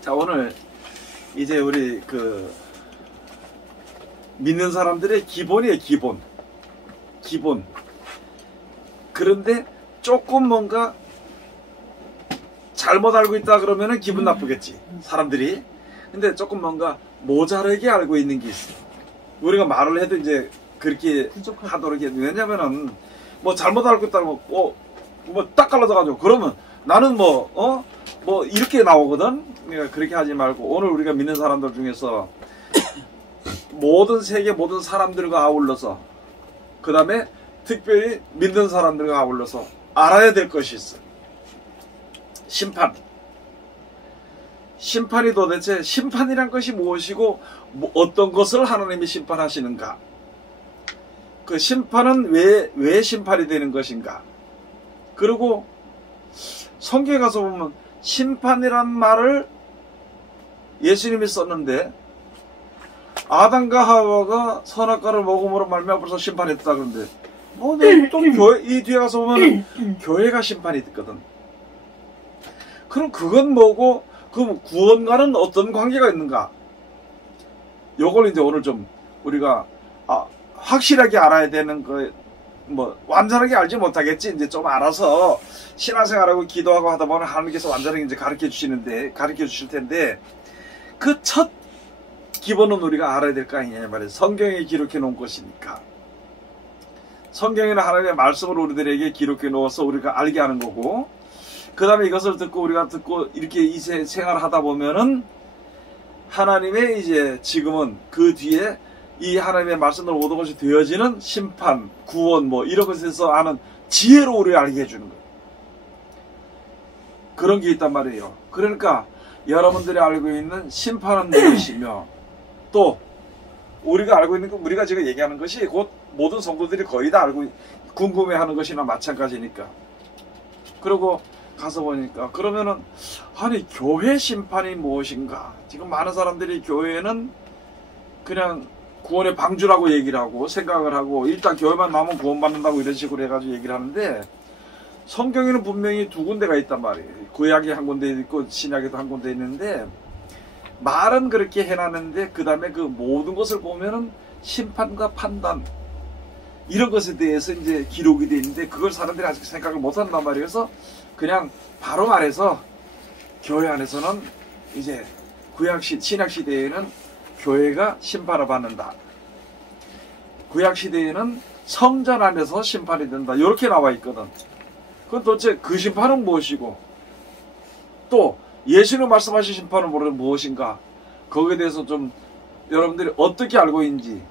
자, 오늘 이제 우리 그 믿는 사람들의 기본이에요. 기본. 그런데 조금 뭔가 잘못 알고 있다 그러면은 기분 나쁘겠지, 사람들이. 근데 조금 뭔가 모자르게 알고 있는 게 있어. 우리가 말을 해도 이제 그렇게 하도록 해. 왜냐면은 뭐 잘못 알고 있다고 뭐 딱 갈라져가지고 그러면 나는 뭐 이렇게 나오거든. 그러니까 그렇게 하지 말고, 오늘 우리가 믿는 사람들 중에서 모든 세계 모든 사람들과 아울러서, 그 다음에 특별히 믿는 사람들과 아울러서 알아야 될 것이 있어. 심판이 도대체 심판이란 것이 무엇이고 어떤 것을 하나님이 심판하시는가, 그 심판은 왜 심판이 되는 것인가. 그리고 성경에 가서 보면 심판이란 말을 예수님이 썼는데, 아담과 하와가 선악과를 먹음으로 말미암아 벌써 심판이 됐다 그러는데, 또 교회, 이 뒤에 가서 보면 교회가 심판이 됐거든. 그럼 그건 뭐고, 그 구원과는 어떤 관계가 있는가? 요걸 이제 오늘 좀 우리가 확실하게 알아야 되는 거, 뭐 완전하게 알지 못하겠지. 이제 좀 알아서 신앙생활하고 기도하고 하다 보면 하나님께서 완전하게 이제 가르쳐 주실 텐데, 그 첫 기본은 우리가 알아야 될 거 아니냐 말이에요. 성경에 기록해 놓은 것이니까. 성경에는 하나님의 말씀을 우리들에게 기록해 놓아서 우리가 알게 하는 거고, 그 다음에 이것을 우리가 듣고 이렇게 이 생활을 하다 보면은 하나님의 이제 지금은 그 뒤에 이 하나님의 말씀으로 모든 것이 되어지는 심판, 구원 뭐 이런 것에서 아는 지혜로 우리를 알게 해주는 거예요. 그런 게 있단 말이에요. 그러니까 여러분들이 알고 있는 심판은 무엇이며, 또 우리가 알고 있는 거, 우리가 지금 얘기하는 것이 곧 모든 성도들이 거의 다 알고 궁금해하는 것이나 마찬가지니까. 그리고 가서 보니까 그러면은 아니 교회 심판이 무엇인가. 지금 많은 사람들이 교회는 그냥 구원의 방주라고 얘기를 하고 생각을 하고, 일단 교회만 나오면 구원받는다고 이런 식으로 해가지고 얘기를 하는데, 성경에는 분명히 두 군데가 있단 말이에요. 구약에 한 군데 있고 신약에도 한 군데 있는데, 말은 그렇게 해놨는데 그 다음에 그 모든 것을 보면은 심판과 판단 이런 것에 대해서 이제 기록이 되어 있는데, 그걸 사람들이 아직 생각을 못한단 말이에요. 그래서 그냥 바로 말해서 교회 안에서는 이제 신약 시대에는 교회가 심판을 받는다. 구약 시대에는 성전 안에서 심판이 된다. 이렇게 나와 있거든. 그럼 도대체 그 심판은 무엇이고, 또 예수님 말씀하신 심판은 무엇인가, 거기에 대해서 좀 여러분들이 어떻게 알고 있는지,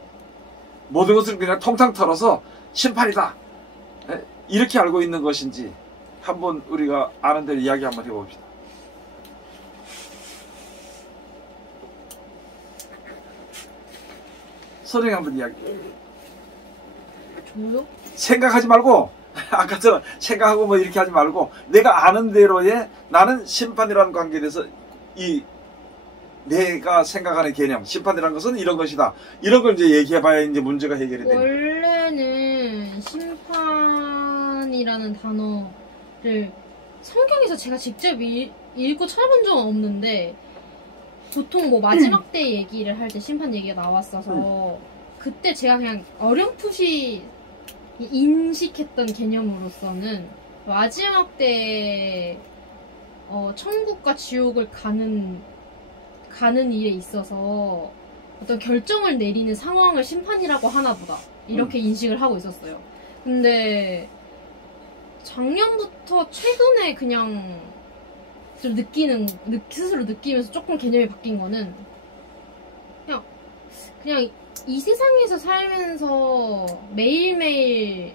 모든 것을 그냥 통탕 털어서 심판이다 이렇게 알고 있는 것인지 한번 우리가 아는 대로 이야기 한번 해봅시다. 선생님 한번 이야기. 저요? 생각하지 말고, 아까처럼 생각하고 뭐 이렇게 하지 말고, 내가 아는 대로의, 나는 심판이라는 관계에 대해서 내가 생각하는 개념, 심판이라는 것은 이런 것이다, 이런 걸 이제 얘기해봐야 이제 문제가 해결이 됩니다. 원래는 심판이라는 단어를 성경에서 제가 직접 읽고 찾아본 적은 없는데, 보통 뭐 마지막 때 얘기를 할 때 심판 얘기가 나왔어서 그때 제가 그냥 어렴풋이 인식했던 개념으로서는 마지막 때 천국과 지옥을 가는 일에 있어서 어떤 결정을 내리는 상황을 심판이라고 하나 보다, 이렇게 인식을 하고 있었어요. 근데 작년부터 최근에 그냥 좀 스스로 느끼면서 조금 개념이 바뀐 거는, 그냥 이 세상에서 살면서 매일매일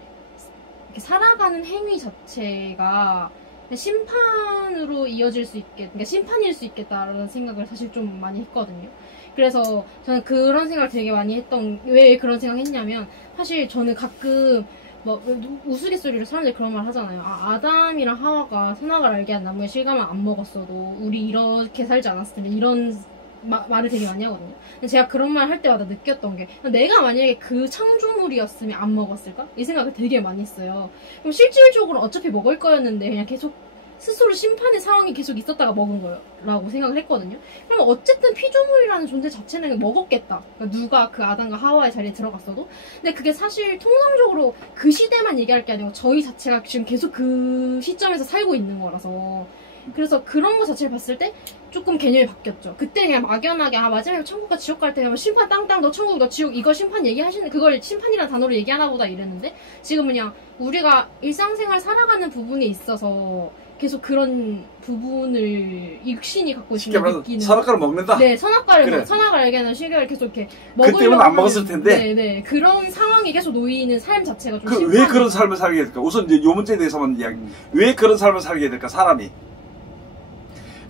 이렇게 살아가는 행위 자체가 심판으로 이어질 수 그러니까 심판일 수 있겠다라는 생각을 사실 좀 많이 했거든요. 그래서 저는 그런 생각을 되게 많이 왜 그런 생각을 했냐면, 사실 저는 가끔 뭐 우스갯소리로 사람들이 그런 말 하잖아요. 아담이랑 하와가 선악을 알게 한 나무의 실감을 안 먹었어도 우리 이렇게 살지 않았을 텐데, 이런 말을 되게 많이 하거든요. 근데 제가 그런 말 할 때마다 느꼈던 게, 내가 만약에 그 창조물이었으면 안 먹었을까? 이 생각을 되게 많이 했어요. 그럼 실질적으로 어차피 먹을 거였는데 그냥 계속 스스로 심판의 상황이 계속 있었다가 먹은 거라고 생각을 했거든요. 그럼 어쨌든 피조물이라는 존재 자체는 먹었겠다. 그러니까 누가 그 아담과 하와의 자리에 들어갔어도. 근데 그게 사실 통상적으로 그 시대만 얘기할 게 아니고 저희 자체가 지금 계속 그 시점에서 살고 있는 거라서. 그래서 그런 거 자체를 봤을 때 조금 개념이 바뀌었죠. 그때 그냥 막연하게 마지막에 천국과 지옥 갈 때 심판 땅땅 너 천국 너 지옥 이거 심판 얘기하시는 그걸 심판이라는 단어로 얘기하나 보다 이랬는데 지금은 그냥 우리가 일상생활 살아가는 부분에 있어서 계속 그런 부분을 육신이 갖고 있는 느끼는 선악과를 먹는다. 네, 선악과를 그래. 선악을 얘기하는 시계를 계속 이렇게 그때는 안 먹었을 텐데. 네, 네. 그런 상황이 계속 놓이는 삶 자체가 좀 왜 그런 삶을 살게 될까? 우선 이제 요 문제에 대해서만 이야기. 왜 그런 삶을 살게 될까? 사람이.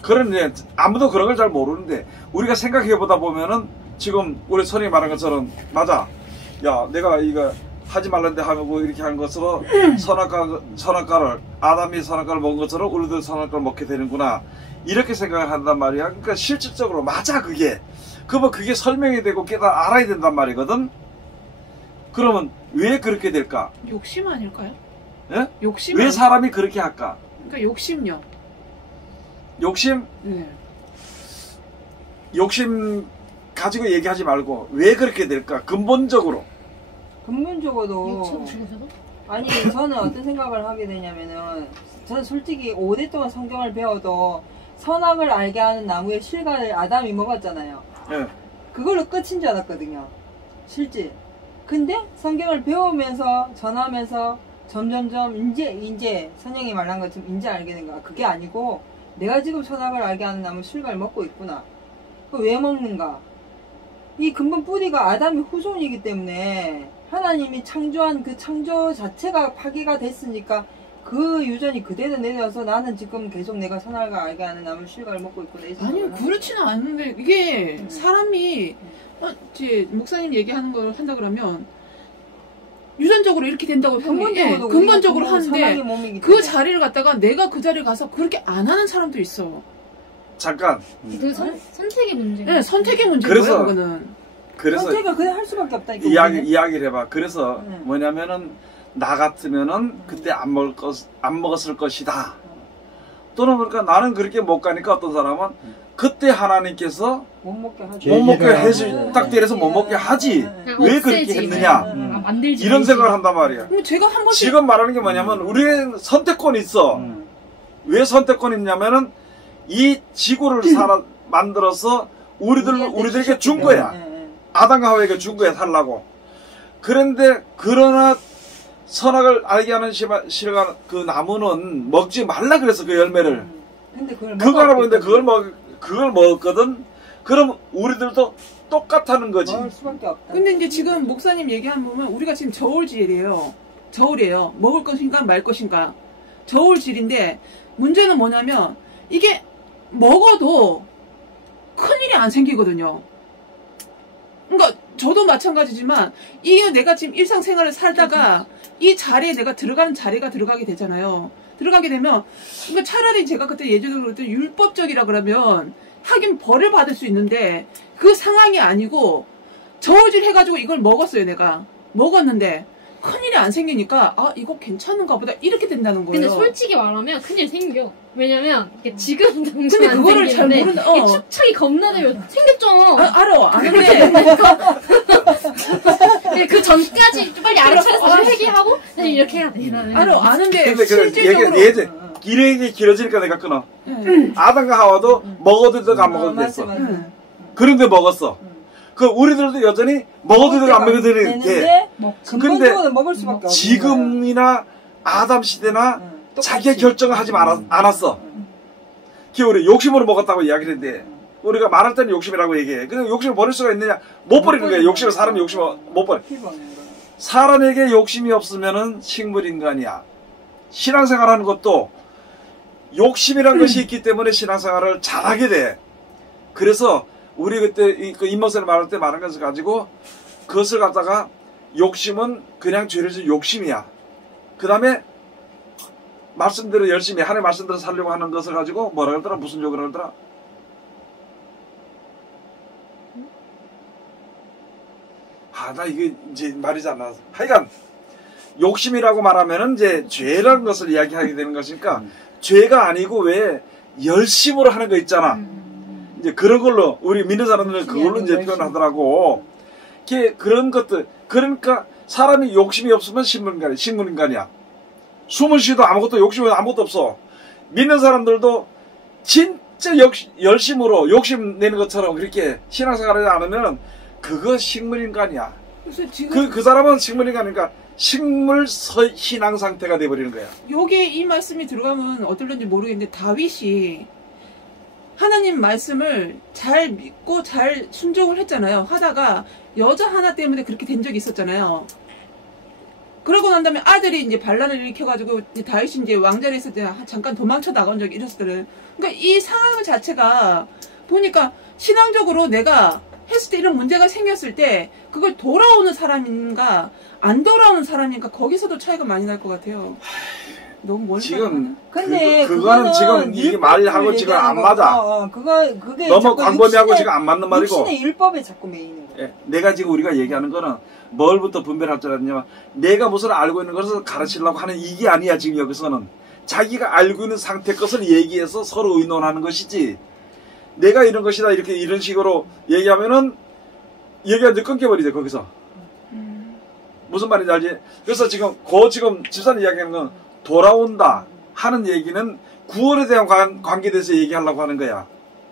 그런 이제 아무도 그런 걸 잘 모르는데 우리가 생각해 보다 보면은 지금 우리 선생님이 말한 것처럼 맞아. 야, 내가 이거 하지 말란데 하고 이렇게 하는 것으로 선악과를 아담이 선악과를 먹은 것처럼 우리도 선악과를 먹게 되는구나 이렇게 생각을 한단 말이야. 그러니까 실질적으로 맞아 그게. 그러면 그게 설명이 되고 알아야 된단 말이거든. 그러면 왜 그렇게 될까? 욕심 아닐까요? 예? 욕심. 왜 사람이 그렇게 할까? 그러니까 욕심요. 욕심? 네. 욕심 가지고 얘기하지 말고 왜 그렇게 될까? 근본적으로. 근본적으로 육체도 죽어서도? 아니 저는 어떤 생각을 하게 되냐면은 저는 솔직히 5대 동안 성경을 배워도 선악을 알게 하는 나무의 실과를 아담이 먹었잖아요. 예. 그걸로 끝인 줄 알았거든요. 실제. 근데 성경을 배우면서 전하면서 점점점 이제 선생님이 말한 것처럼 이제 알게 된 거야. 그게 아니고 내가 지금 선악을 알게 하는 나무 실과를 먹고 있구나. 그 왜 먹는가? 이 근본 뿌리가 아담의 후손이기 때문에 하나님이 창조한 그 창조 자체가 파괴가 됐으니까 그 유전이 그대로 내려서 나는 지금 계속 내가 선악을 알게 하는 나무 실과를 먹고 있구나. 아니요, 그렇지는 않은데 이게 사람이 이제 목사님 얘기하는 걸 한다 그러면 유전적으로 이렇게 된다고 근본적으로 하는데 그 자리를 갖다가 내가 그 자리에 가서 그렇게 안 하는 사람도 있어. 잠깐. 그 선택의 문제. 네, 선택의 문제고요. 그래서 그거는. 그래서 선택을 그냥 할 수밖에 없다니까. 이야기를 해봐. 그래서 뭐냐면은 나 같으면은 그때 안 먹었을 것이다. 또는 그러니까 나는 그렇게 못 가니까 어떤 사람은 그때 하나님께서 못 먹게 하지. 못 먹게 해서 딱 때려서 못 먹게 하지. 왜 그렇게 했느냐? 만들지 이런 생각을 한단 말이야. 제가 한 번씩 지금 말하는 게 뭐냐면 우리는 선택권이 있어. 왜 선택권이 있냐면은 이 지구를 만들어서 우리들에게 준 거야. 아담과 하와에게 준 거야, 살라고. 그러나 선악을 알게 하는 실과 그 나무는 먹지 말라 그래서 그 열매를. 그거 알아보는데 그걸 먹었거든. 그럼 우리들도 똑같다는 거지. 먹을 수밖에 없다. 근데 이제 지금 목사님 얘기한 보면 우리가 지금 저울질이에요. 저울이에요. 먹을 것인가 말 것인가. 저울질인데 문제는 뭐냐면 이게 먹어도 큰일이 안 생기거든요. 그러니까 저도 마찬가지지만 이게 내가 지금 일상생활을 살다가 이 자리에 내가 들어가는 자리가 들어가게 되잖아요. 들어가게 되면 그러니까 차라리 제가 그때 예전에 그랬더니 율법적이라 그러면 하긴 벌을 받을 수 있는데 그 상황이 아니고 저울질 해가지고 이걸 먹었어요. 내가 먹었는데 큰일이 안 생기니까 이거 괜찮은가 보다 이렇게 된다는 거예요. 근데 솔직히 말하면 큰일 생겨. 왜냐면 이게 지금 당장 근데 안 그거를 잘 생기는데 모르는 이게 축척이 겁나대요. 생겼잖아. 알아. 아는데 그 전까지 좀 빨리 알아차려서 회개하고 이렇게 해야 돼. 아는데 근데 실질적으로 얘기 길어지니까 내가 끊어. 아담과 하와도 먹어도 되고 안 먹어도 됐어. 그런데 먹었어. 우리들도 여전히 먹어도 되고 안 먹어도 되는데 근본적으로 먹을 수밖에 없어. 지금이나 아담 시대나 자기의 결정을 하지 않았어. 우리 욕심으로 먹었다고 이야기를 했는데 우리가 말할 때는 욕심이라고 얘기해. 그냥 욕심을 버릴 수가 있느냐? 못 버리는 거야. 사람이 욕심을 못 버려. 사람에게 욕심이 없으면은 식물인간이야. 신앙생활 하는 것도 욕심이란 것이 있기 때문에 신앙생활을 잘하게 돼. 그래서 우리 그때 임목사님 말할 때 말한 것을 가지고 그것을 갖다가 욕심은 그냥 죄를 지은 욕심이야. 그 다음에 말씀대로 열심히 하나님 말씀대로 살려고 하는 것을 가지고 뭐라 그러더라? 무슨 욕을 하더라? 나 이게 이제 말이지 않아. 하여간 욕심이라고 말하면은 이제 죄라는 것을 이야기하게 되는 것이니까 죄가 아니고 왜 열심으로 하는 거 있잖아. 이제 그런 걸로 우리 믿는 사람들은 그걸로 이제 표현하더라고. 그런 것들. 그러니까 사람이 욕심이 없으면 식물인간이야. 숨을 쉬도 아무것도 욕심이 아무것도 없어. 믿는 사람들도 진짜 열심으로 욕심 내는 것처럼 그렇게 신앙생활을 안 하면 그거 식물인간이야. 그래서 지금 그 사람은 식물인간이니까 식물 신앙 상태가 돼버리는 거야. 요게 이 말씀이 들어가면 어떨런지 모르겠는데 다윗이 하나님 말씀을 잘 믿고 잘 순종을 했잖아요. 하다가 여자 하나 때문에 그렇게 된 적이 있었잖아요. 그러고 난 다음에 아들이 이제 반란을 일으켜가지고 다윗이 이제 왕자리에 있을 때 잠깐 도망쳐 나간 적이 있었거든. 그러니까 이 상황 자체가 보니까 신앙적으로 내가 했을 때 이런 문제가 생겼을 때 그걸 돌아오는 사람인가 안 돌아오는 사람인가 거기서도 차이가 많이 날 것 같아요. 너무 멀리 지금 근데 그거는 지금 이게 말하고 지금 안 맞아. 그게 너무 광범위하고 지금 안 맞는 말이고. 육신의 율법에 자꾸 매이는 거야. 예, 내가 지금 우리가 얘기하는 거는 뭘부터 분별할 줄 알았냐면 내가 무슨 알고 있는 것을 가르치려고 하는 이게 아니야. 지금 여기서는 자기가 알고 있는 상태 것을 얘기해서 서로 의논하는 것이지. 내가 이런 것이다 이렇게 이런 식으로 얘기하면은 얘기가 끊겨버리죠 거기서. 무슨 말인지 알지? 그래서 지금 집사님 이야기하는 건 돌아온다 하는 얘기는 구원에 대한 관계에 대해서 얘기하려고 하는 거야.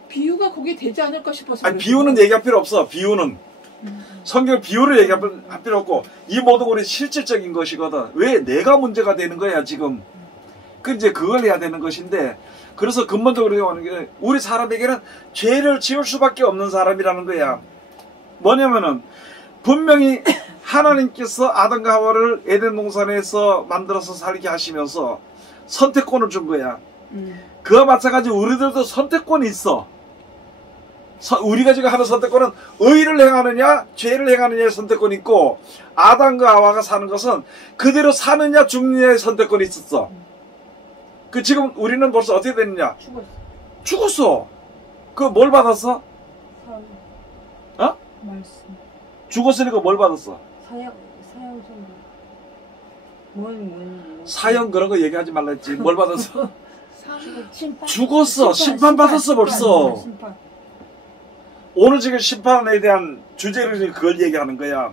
비유가 거기에 되지 않을까 싶어서. 아니, 비유는 얘기할 필요 없어. 비유는 성경 비유를 얘기할 필요 없고 이 모든 것이 실질적인 것이거든. 왜 내가 문제가 되는 거야 지금. 이제 그걸 해야 되는 것인데 그래서 근본적으로 하는 게 우리 사람에게는 죄를 지을 수밖에 없는 사람이라는 거야. 뭐냐면은 분명히 하나님께서 아담과 하와를 에덴 동산에서 만들어서 살게 하시면서 선택권을 준 거야. 그와 마찬가지로 우리들도 선택권이 있어. 우리가 지금 하는 선택권은 의를 행하느냐 죄를 행하느냐의 선택권이 있고 아담과 하와가 사는 것은 그대로 사느냐 죽느냐의 선택권이 있었어. 지금 우리는 벌써 어떻게 됐느냐? 죽었어. 뭘 받았어? 어? 말씀. 죽었으니까 뭘 받았어? 사형 선고. 뭔. 사형 그런 거 얘기하지 말라 했지. 뭘 받았어? 심판. 죽었어. 심판 받았어 벌써. 심판. 오늘 지금 심판에 대한 주제를 그걸 얘기하는 거야.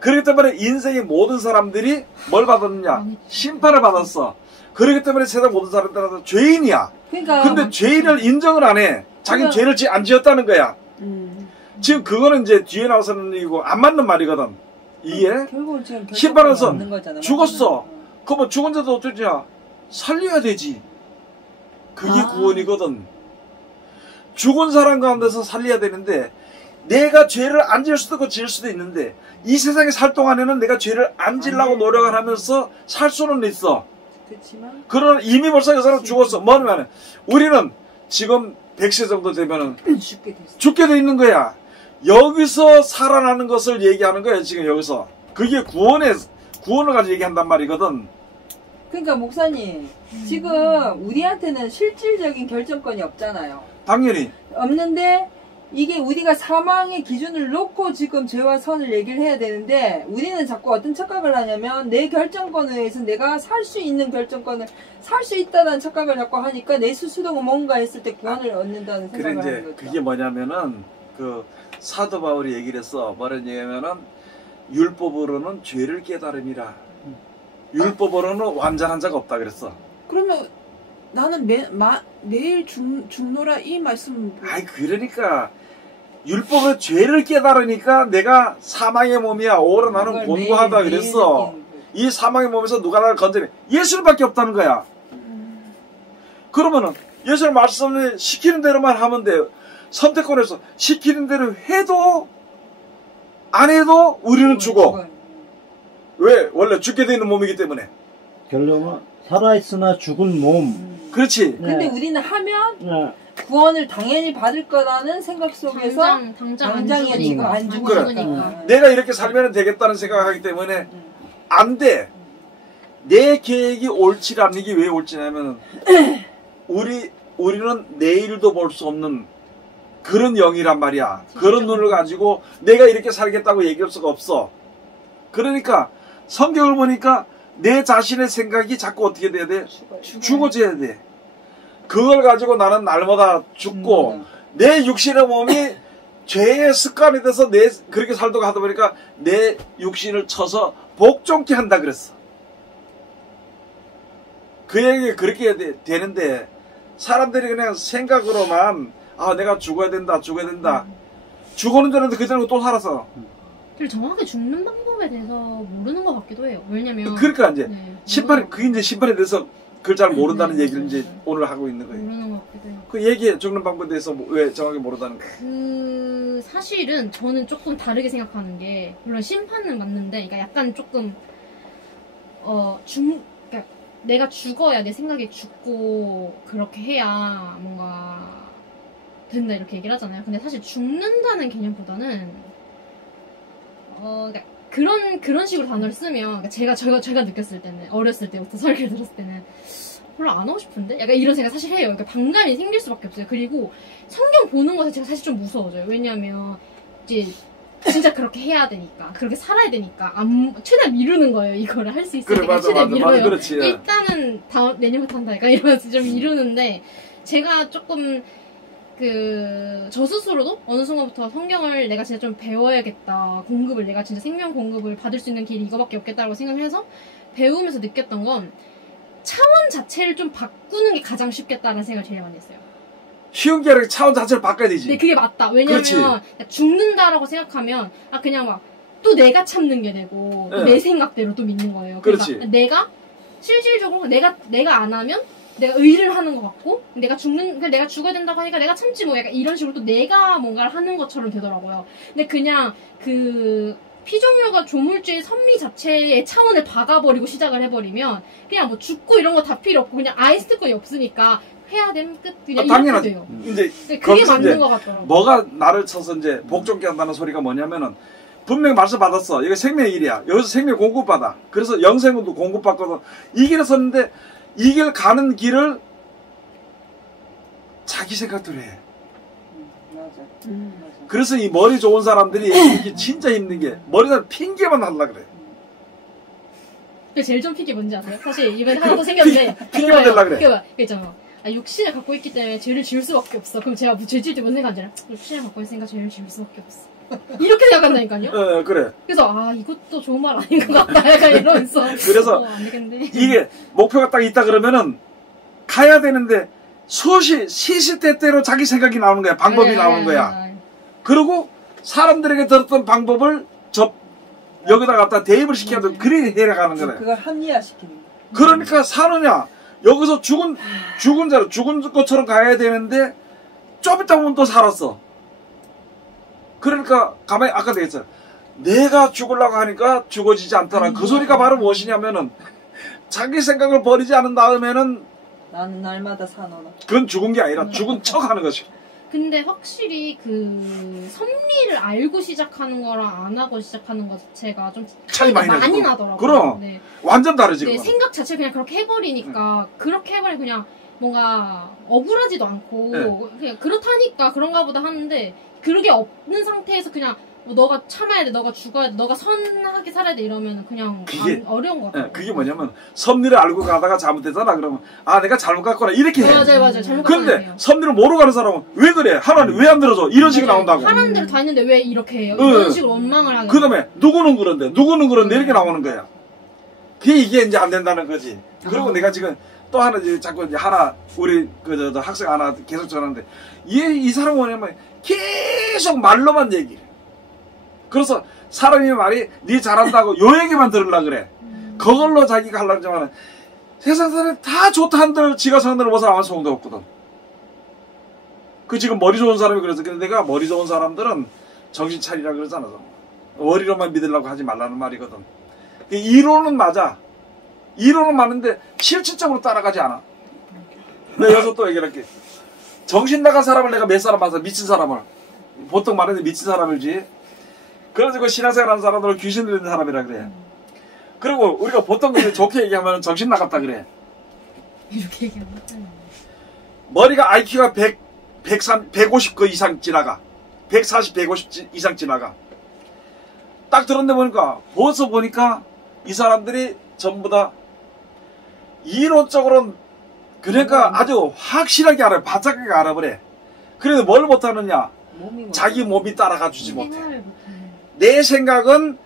그렇기 때문에 인생의 모든 사람들이 뭘 받았느냐? 심판을 받았어. 그렇기 때문에 세상 모든 사람들은 죄인이야. 그러니까. 근데 죄인을 인정을 안 해. 자기는 죄를 안 지었다는 거야. 지금 그거는 이제 뒤에 나와서는 얘기고 안 맞는 말이거든. 이게 결국은 지금 심판에서 거잖아, 죽었어. 그러면 죽은 자도 어쩌냐? 살려야 되지. 그게 구원이거든. 죽은 사람 가운데서 살려야 되는데 내가 죄를 안 지을 수도 있고 지을 수도 있는데 이 세상에 살 동안에는 내가 죄를 안 지으려고 노력을 하면서 살 수는 있어. 그렇지만 그러나 이미 벌써 그 사람 죽었어. 뭐냐면 우리는 지금 100세 정도 되면은 죽게 돼 있는 거야. 여기서 살아나는 것을 얘기하는 거야 지금 여기서. 그게 구원을 가지고 얘기한단 말이거든. 그러니까 목사님 지금 우리한테는 실질적인 결정권이 없잖아요. 당연히 없는데 이게 우리가 사망의 기준을 놓고 지금 죄와 선을 얘기를 해야 되는데 우리는 자꾸 어떤 착각을 하냐면 내 결정권에 의해서 내가 살 수 있는 결정권을 살 수 있다는 착각을 자꾸 하니까 내 스스로가 뭔가 했을 때 구원을 얻는다는 생각을 그래 하는 거죠. 그게 뭐냐면은 사도 바울이 얘기를 했어. 뭐라 얘기하면은 율법으로는 죄를 깨달음이라. 율법으로는 완전한 자가 없다 그랬어. 그러면 나는 내일 죽노라 이 말씀. 아이 그러니까 율법으로 죄를 깨달으니까 내가 사망의 몸이야. 오라 나는 곤고하다 그랬어. 이 사망의 몸에서 누가 나를 건져내? 예수님밖에 없다는 거야. 그러면은 예수님 말씀을 시키는 대로만 하면 돼요. 선택권에서 시키는 대로 해도 안 해도 우리는 죽어. 왜? 원래 죽게 되는 몸이기 때문에. 결론은 살아있으나 죽은 몸. 그렇지. 근데 우리는 하면 구원을 당연히 받을 거라는 생각 속에서 당장이야 지금 안 죽으니까. 내가 이렇게 살면 되겠다는 생각을 하기 때문에 안 돼. 내 계획이 옳지 않은 게 왜 옳지냐면 우리는 내일도 볼 수 없는 그런 영이란 말이야. 그런 눈을 가지고 내가 이렇게 살겠다고 얘기할 수가 없어. 그러니까 성경을 보니까 내 자신의 생각이 자꾸 어떻게 돼야 돼? 죽어져야 돼. 그걸 가지고 나는 날마다 죽고 내 육신의 몸이 죄의 습관이 돼서 그렇게 살다가 하다 보니까 내 육신을 쳐서 복종케 한다 그랬어. 그 얘기 그렇게 되는데 사람들이 그냥 생각으로만 아 내가 죽어야 된다 죽어는 줄 알았는데 그전에 또 살았어. 그리고 정확하게 죽는 방법에 대해서 모르는 것 같기도 해요. 왜냐면 그러니까 이제 네, 그게 이제 심판에 대해서 그걸 잘 모른다는 네, 얘기를 맞아요, 이제 맞아요. 오늘 하고 있는 거예요. 모르는 것 같기도 해요. 그 얘기해 죽는 방법에 대해서 왜 정확히 모른다는 거예요. 그 사실은 저는 조금 다르게 생각하는 게 물론 심판은 맞는데 그러니까 약간 조금 그러니까 내가 죽어야 내 생각에 죽고 그렇게 해야 뭔가 된다 이렇게 얘기를 하잖아요. 근데 사실 죽는다는 개념보다는 그러니까 그런 식으로 단어를 쓰면 그러니까 제가 느꼈을 때는 어렸을 때부터 설교를 들었을 때는 별로 안 하고 싶은데? 약간 이런 생각 사실 해요. 그러니까 반감이 생길 수밖에 없어요. 그리고 성경 보는 거 자체가 사실 좀 무서워져요. 왜냐면 이제 진짜 그렇게 해야 되니까 그렇게 살아야 되니까 최대한 미루는 거예요. 이거를 할 수 있으니까 그래, 맞아, 최대한 맞아, 미뤄요. 맞아, 그렇지. 일단은 내년부터 한다. 약간 이러면서 좀 미루는데 제가 조금 저 스스로도 어느 순간부터 성경을 내가 진짜 좀 배워야겠다. 공급을 내가 진짜 생명 공급을 받을 수 있는 길이 이거밖에 없겠다고 생각을 해서 배우면서 느꼈던 건 차원 자체를 좀 바꾸는 게 가장 쉽겠다는 생각을 제일 많이 했어요. 쉬운 게 아니라 차원 자체를 바꿔야 되지. 네, 그게 맞다. 왜냐면 그렇지. 죽는다라고 생각하면 그냥 막 또 내가 참는 게 되고 또 네. 내 생각대로 또 믿는 거예요. 그렇지. 그러니까 내가 실질적으로 내가 안 하면 내가 의를 하는 것 같고 내가 죽어야 된다고 하니까 내가 참지 뭐 약간 이런 식으로 또 내가 뭔가를 하는 것처럼 되더라고요. 근데 그냥 피조물과 조물주의 선미 자체의 차원을 박아버리고 시작을 해버리면 그냥 뭐 죽고 이런 거 다 필요 없고 그냥 아예 스티커이 없으니까 해야 되면 끝 그냥 이렇게 당연하지. 돼요. 이제 그게 거기서 맞는 이제 것 같더라고요. 뭐가 나를 쳐서 이제 복종케 한다는 소리가 뭐냐면은 분명히 말씀 받았어. 이거 생명의 길이야. 여기서 생명 공급받아. 그래서 영생도 공급받거든. 이 길에 섰는데 이 길 가는 길을 자기 생각대로 해. 맞아. 그래서 이 머리 좋은 사람들이 이게 진짜 힘든 게 머리가 핑계만 하려고 그래. 그게 제일 좀 핑계 뭔지 아세요? 사실 이번에 하나 더 생겼는데 핑계만 대려고 그래. 그거 있잖아. 육신을 갖고 있기 때문에 죄를 지을 수밖에 없어. 그럼 제가 죄 지을 때 뭔 생각하는지 알아? 육신을 갖고 있으니까 죄를 지을 수밖에 없어. 이렇게 생각한다니까요? 그래. 그래서 이것도 좋은 말 아닌 것 같다. 약간 이러면서 그래서 안 되겠네. 이게 목표가 딱 있다 그러면은 가야 되는데 시시때때로 자기 생각이 나오는 거야. 방법이 나오는 거야. 그리고 사람들에게 들었던 방법을 여기다 갖다 대입을 시켜도 그리 해나가는 거래. 그걸 합리화시키는 거. 그러니까 사느냐 여기서 죽은 것처럼 가야 되는데 좀 있다 보면 또 살았어. 그러니까 가만히 아까 얘기했잖아. 내가 죽으려고 하니까 죽어지지 않더라. 그 소리가 바로 무엇이냐면은 자기 생각을 버리지 않은 다음에는 나는 날마다 사노나. 그건 죽은 게 아니라 죽은 척 하는 것이. 근데 확실히 섭리를 알고 시작하는 거랑 안 하고 시작하는 것 자체가 좀 차이 많이 나죠. 나더라고요. 그럼. 네. 완전 다르지. 네, 그건. 생각 자체 그냥 그렇게 해버리니까 그렇게 해버리면 그냥 뭔가 억울하지도 않고 네. 그냥 그렇다니까 그런가 보다 하는데 그게 없는 상태에서 그냥 뭐 너가 참아야 돼, 너가 죽어야 돼, 너가 선하게 살아야 돼 이러면 그냥 어려운 것 같아요. 그게 뭐냐면 섭리를 알고 가다가 잘못되잖아. 그러면 내가 잘못 갔구나 이렇게 해. 맞아요. 잘못 근데 갔거든요. 섭리를 모르고 가는 사람은 왜 그래? 하나님 왜 안 들어줘? 이런 식이 나온다고. 하라는 대로 다 했는데 왜 이렇게 해요? 이런 식으로 원망을 하게. 그 다음에 누구는 그런데 이렇게 나오는 거야. 이게 이제 안 된다는 거지. 그리고 내가 지금 또 하나 자꾸 하나 우리 학생 하나 계속 전하는데 이 사람은 뭐냐면 계속 말로만 얘기를 해. 그래서 사람이 말이 네 잘한다고 요 얘기만 들으려고 그래. 그걸로 자기가 하려고 하지만 세상 사람이 다 좋다 한들 지가 성대로 뭐 사람 아무 소용도 없거든. 지금 머리 좋은 사람이 그래서 근데 내가 머리 좋은 사람들은 정신 차리라 그러잖아. 머리로만 믿으려고 하지 말라는 말이거든. 이론은 맞아. 이론은 맞는데 실질적으로 따라가지 않아. 내가 여기서 또 얘기할게. 정신 나간 사람을 내가 몇 사람 봤어. 미친 사람을. 보통 말하는 미친 사람을지. 그래서 신앙생활 하는 사람들은 귀신 들리는 사람이라 그래. 그리고 우리가 보통 좋게 얘기하면 정신 나갔다 그래. 이렇게 얘기하면 머리가 IQ가 150 그 이상 지나가. 140, 150 이상 지나가. 딱 들었는데 벌써 보니까 이 사람들이 전부 다 이론적으로는 그러니까 아주 확실하게 알아요. 바짝하게 알아버려. 그래도 뭘 못하느냐? 몸이 자기 몸이 따라가 주지 못해. 생활을 못해. 내 생각은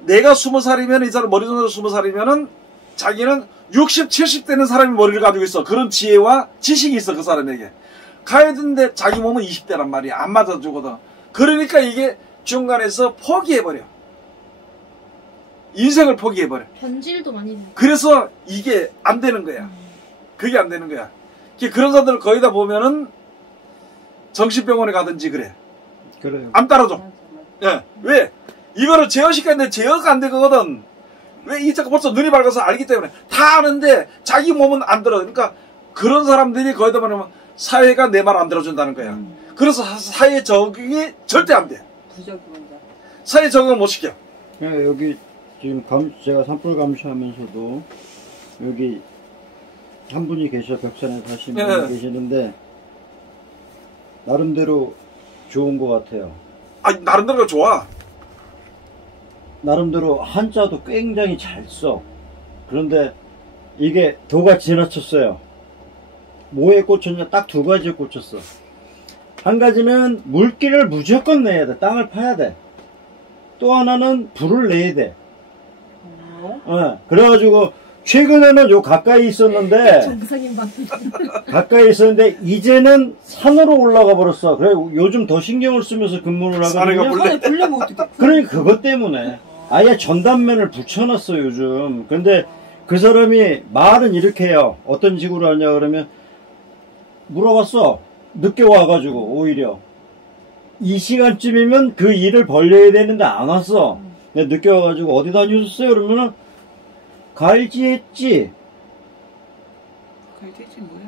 내가 20살이면 이 사람 머리 정도 20살이면은 자기는 60, 70 되는 사람이 머리를 가지고 있어. 그런 지혜와 지식이 있어 그 사람에게. 가야 되는데 자기 몸은 20대란 말이야. 안 맞아주거든. 그러니까 이게 중간에서 포기해버려. 인생을 포기해버려. 변질도 많이 돼. 그래서 이게 안 되는 거야. 그게 안 되는 거야. 그런 사람들 거의 다 보면은 정신병원에 가든지 그래. 그래요. 안 따라줘. 맞아. 예. 왜? 이거를 제어시켰는데 제어가 안 되거든. 왜? 이 자꾸 벌써 눈이 밝아서 알기 때문에. 다 아는데 자기 몸은 안 들어. 그러니까 그런 사람들이 거의 다 보면 사회가 내 말 안 들어준다는 거야. 그래서 사회 적응이 절대 안 돼. 부적응자. 사회 적응을 못 시켜. 예, 여기 지금 제가 산불 감시하면서도 여기 한 분이 계셔, 벽산에 사시는 예. 분이 계시는데 나름대로 좋은 것 같아요. 아, 나름대로 좋아. 나름대로 한자도 굉장히 잘 써. 그런데 이게 도가 지나쳤어요. 뭐에 꽂혔냐? 딱 두 가지에 꽂혔어. 한 가지는 물기를 무조건 내야 돼. 땅을 파야 돼. 또 하나는 불을 내야 돼. 그래가지고 최근에는 요 가까이 있었는데 정상인 방. 가까이 있었는데 이제는 산으로 올라가 버렸어. 그래 요즘 더 신경을 쓰면서 근무를 산에 하거든요. 가볼래? 손에 불려면 어떡해? 그러니까 그것 때문에 아예 전단면을 붙여놨어 요즘. 근데 그 사람이 말은 이렇게 해요. 어떤 식으로 하냐 그러면 물어봤어. 늦게 와가지고 오히려 이 시간쯤이면 그 일을 벌려야 되는데 안 왔어. 늦게 와가지고 어디 다니셨어요? 그러면은 갈지했지. 갈대지 뭐야?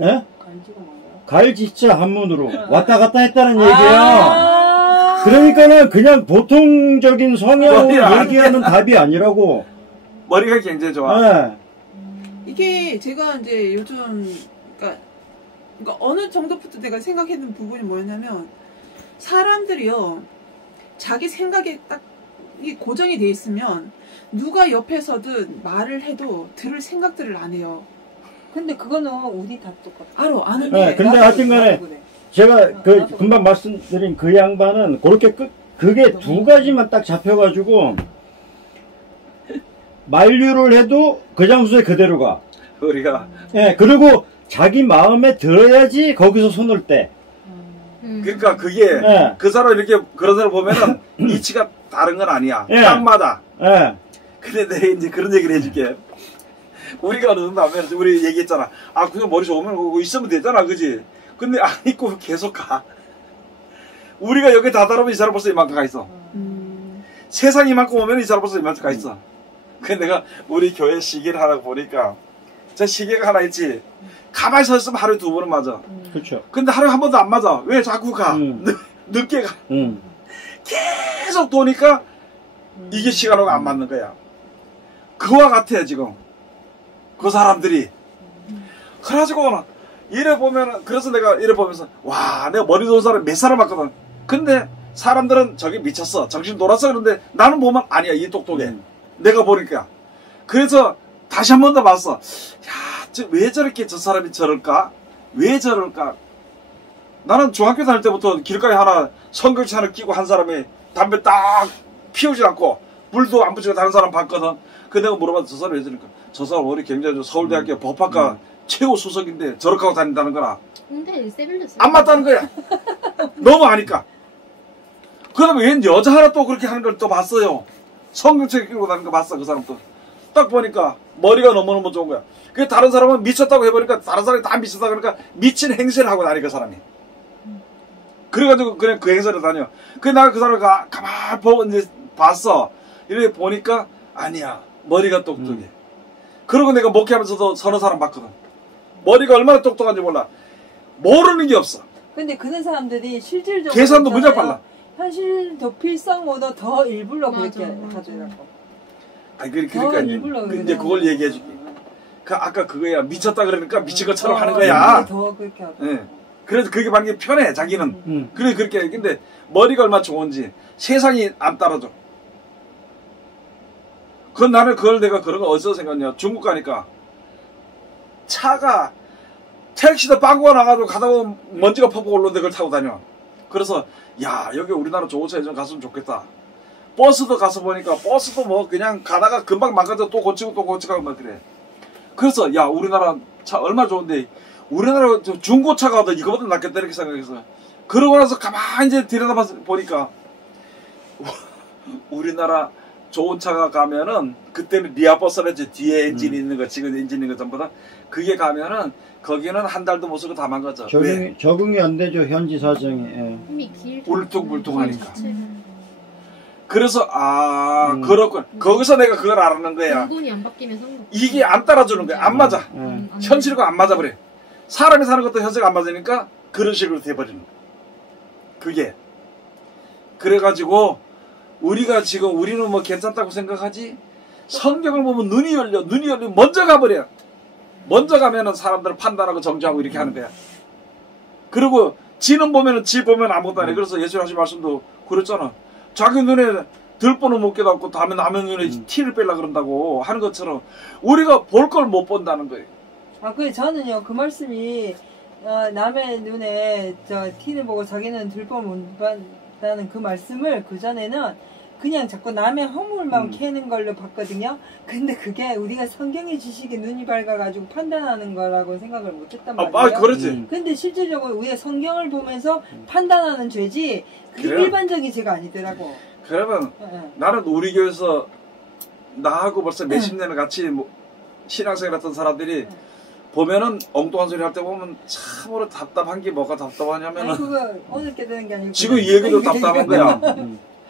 예? 간지가 뭐야? 갈지자 한문으로 왔다 갔다 했다는 얘기야. 아~ 그러니까는 그냥 보통적인 성향으로 머리 안 얘기하는 답이 아니라고. 머리가 굉장히 좋아. 예. 이게 제가 이제 요즘 그러니까 어느 정도부터 내가 생각했는 부분이 뭐였냐면 사람들이요 자기 생각에 딱 이 고정이 돼 있으면 누가 옆에서든 말을 해도 들을 생각들을 안 해요. 근데 그거는 우리 다 똑같아. 아는데 네, 근데 하여튼간에 제가 금방 말씀드린 그 양반은 그렇게 그게 두 가지만 딱 잡혀가지고 만류를 해도 그 장소에 그대로 가. 우리가 예, 그리고 자기 마음에 들어야지 거기서 손을 떼. 그러니까 그게 예. 그 사람 이렇게 그런 사람 보면은 이치가 다른 건 아니야. 예. 딱 맞아. 예. 근데 내가 이제 그런 얘기를 해줄게. 우리가 어느 정도 하면 우리 얘기했잖아. 아 그냥 머리 좋으면 그거 있으면 되잖아, 그지? 근데 안 있고 계속 가. 우리가 여기 다다르면 이 사람 벌써 이만큼 가 있어. 세상 이만큼 오면 이 사람 벌써 이만큼 가 있어. 근데 내가 우리 교회 시계를 하나 보니까 저 시계가 하나 있지. 가만히 서 있으면 하루에 2번은 맞아. 그렇죠. 근데 하루에 한 번도 안 맞아. 왜 자꾸 가? 늦게 가. 계속 도니까 이게 시간하고 안 맞는 거야. 그와 같아 지금. 그 사람들이. 그래가지고 이래 보면은 그래서 내가 이래 보면서 와 내가 머리 좋은 사람 몇 사람 봤거든. 근데 사람들은 저기 미쳤어. 정신 돌았어. 그런데 나는 보면 아니야. 이 똑똑해. 내가 보니까. 그래서 다시 한 번 더 봤어. 야, 왜 저렇게 저 사람이 저럴까? 왜 저럴까? 나는 중학교 다닐 때부터 길가에 하나 성경책 하나 끼고 한 사람이 담배 딱 피우지 않고 불도 안 붙이고 다른 사람 봤거든. 그 내가 물어봤어. 저 사람 왜 저럴까? 저 사람 우리 경제주 서울대학교 법학과 최고 수석인데 저렇게 하고 다닌다는 거라. 근데 세빌렸어. 안 맞다는 거야. 너무 아니까. 그 다음에 웬 여자 하나 또 그렇게 하는 걸 또 봤어요. 성경책 끼고 다니는 거 봤어. 그 사람 또. 딱 보니까 머리가 너무너무 좋은 거야. 그 다른 사람은 미쳤다고 해보니까 다른 사람이 다 미쳤다 그러니까 미친 행세를 하고 다니 그 사람이. 그래가지고 그냥 그 행세를 다녀. 그 내가 그 사람을 가만히 보고 이제 봤어. 이렇게 보니까 아니야. 머리가 똑똑해. 그러고 내가 목회하면서도 서너 사람 봤거든. 머리가 얼마나 똑똑한지 몰라. 모르는 게 없어. 근데 그런 사람들이 실질적으로 계산도 무지하게 빨라. 현실 도필성보다 더 일부러 맞아, 그렇게 맞아. 하더라고. 아니 그러니까 이제 그걸 얘기해 줄게. 그 아까 그거야. 미쳤다 그러니까 미친 것처럼 하는 거야. 더 그렇게 하고. 예. 그래서 그게 만약에 편해 자기는. 그래 그렇게 해. 근데 머리가 얼마나 좋은지 세상이 안 따라줘. 그건 나는 그걸 내가 그런 거 어디서 생각했냐. 중국 가니까 차가 택시도 빵꾸가 나가지고 가다 보면 먼지가 퍽퍽 올라오는데 그걸 타고 다녀. 그래서 야 여기 우리나라 좋은 차에 좀 갔으면 좋겠다. 버스도 가서 보니까 버스도 뭐 그냥 가다가 금방 망가져 또 고치고 또 고치고 막 그래. 그래서 야 우리나라 차 얼마나 좋은데 우리나라 중고차가 더 이거보다 낫겠다 이렇게 생각해서 그러고 나서 가만히 이제 들여다 보니까 우리나라 좋은 차가 가면은 그때는 리아버스라 이제 뒤에 엔진이 있는 거 지금 엔진 있는 거 전부 다 그게 가면은 거기는 한 달도 못 쓰고 다 망가져. 왜? 적응이 안 되죠 현지 사정이. 예. 힘이 길 울퉁불퉁하니까. 그래서 그렇군. 거기서 내가 그걸 알았는 거야. 물건이 안 바뀌면 상관. 이게 안 따라주는 거야. 안 맞아. 현실과 안 맞아 버려. 사람이 사는 것도 현실과 안 맞으니까 그런 식으로 돼버리는 거야. 그게. 그래가지고 우리가 지금 우리는 뭐 괜찮다고 생각하지 성경을 보면 눈이 열려 먼저 가버려. 먼저 가면은 사람들을 판단하고 정죄하고 이렇게 하는 거야. 그리고 지는 보면은 지 보면 아무것도 안 해. 그래서 예수님 하신 말씀도 그랬잖아. 자기 눈에 들보는 못 깨닫고 다음에 남의 눈에 티를 빼려 그런다고 하는 것처럼 우리가 볼 걸 못 본다는 거예요. 그래 저는요 그 말씀이 남의 눈에 저 티를 보고 자기는 들보 못 본다는 그 말씀을 그 전에는 그냥 자꾸 남의 허물만 캐는 걸로 봤거든요. 근데 그게 우리가 성경의 지식에 눈이 밝아가지고 판단하는 거라고 생각을 못했단 말이에요. 그렇지. 근데 실질적으로 우리가 성경을 보면서 판단하는 죄지 그게 그래요. 일반적인 죄가 아니더라고. 그러면 나는 우리 교회에서 나하고 벌써 몇십 년을 같이 뭐 신앙생활 했던 사람들이 보면은 엉뚱한 소리 할 때 보면 참으로 답답한 게 뭐가 답답하냐면은 그거 오늘 깨닫는 게 아니고 지금 이 얘기도 답답한 거야.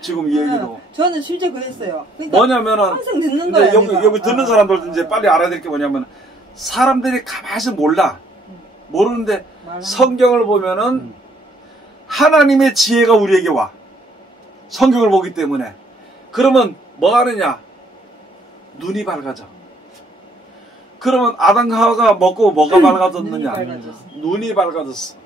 지금 이 얘기도. 저는 실제 그랬어요. 그러니까 뭐냐면은 항상 듣는 거야. 여기 듣는 사람들도 이제 빨리 알아야 될 게 뭐냐면 사람들이 가만히 몰라. 모르는데 성경을 보면은 하나님의 지혜가 우리에게 와. 성경을 보기 때문에. 그러면 뭐 하느냐? 눈이 밝아져. 그러면 아담과 하와가 먹고 뭐가 밝아졌느냐? 눈이 밝아졌어.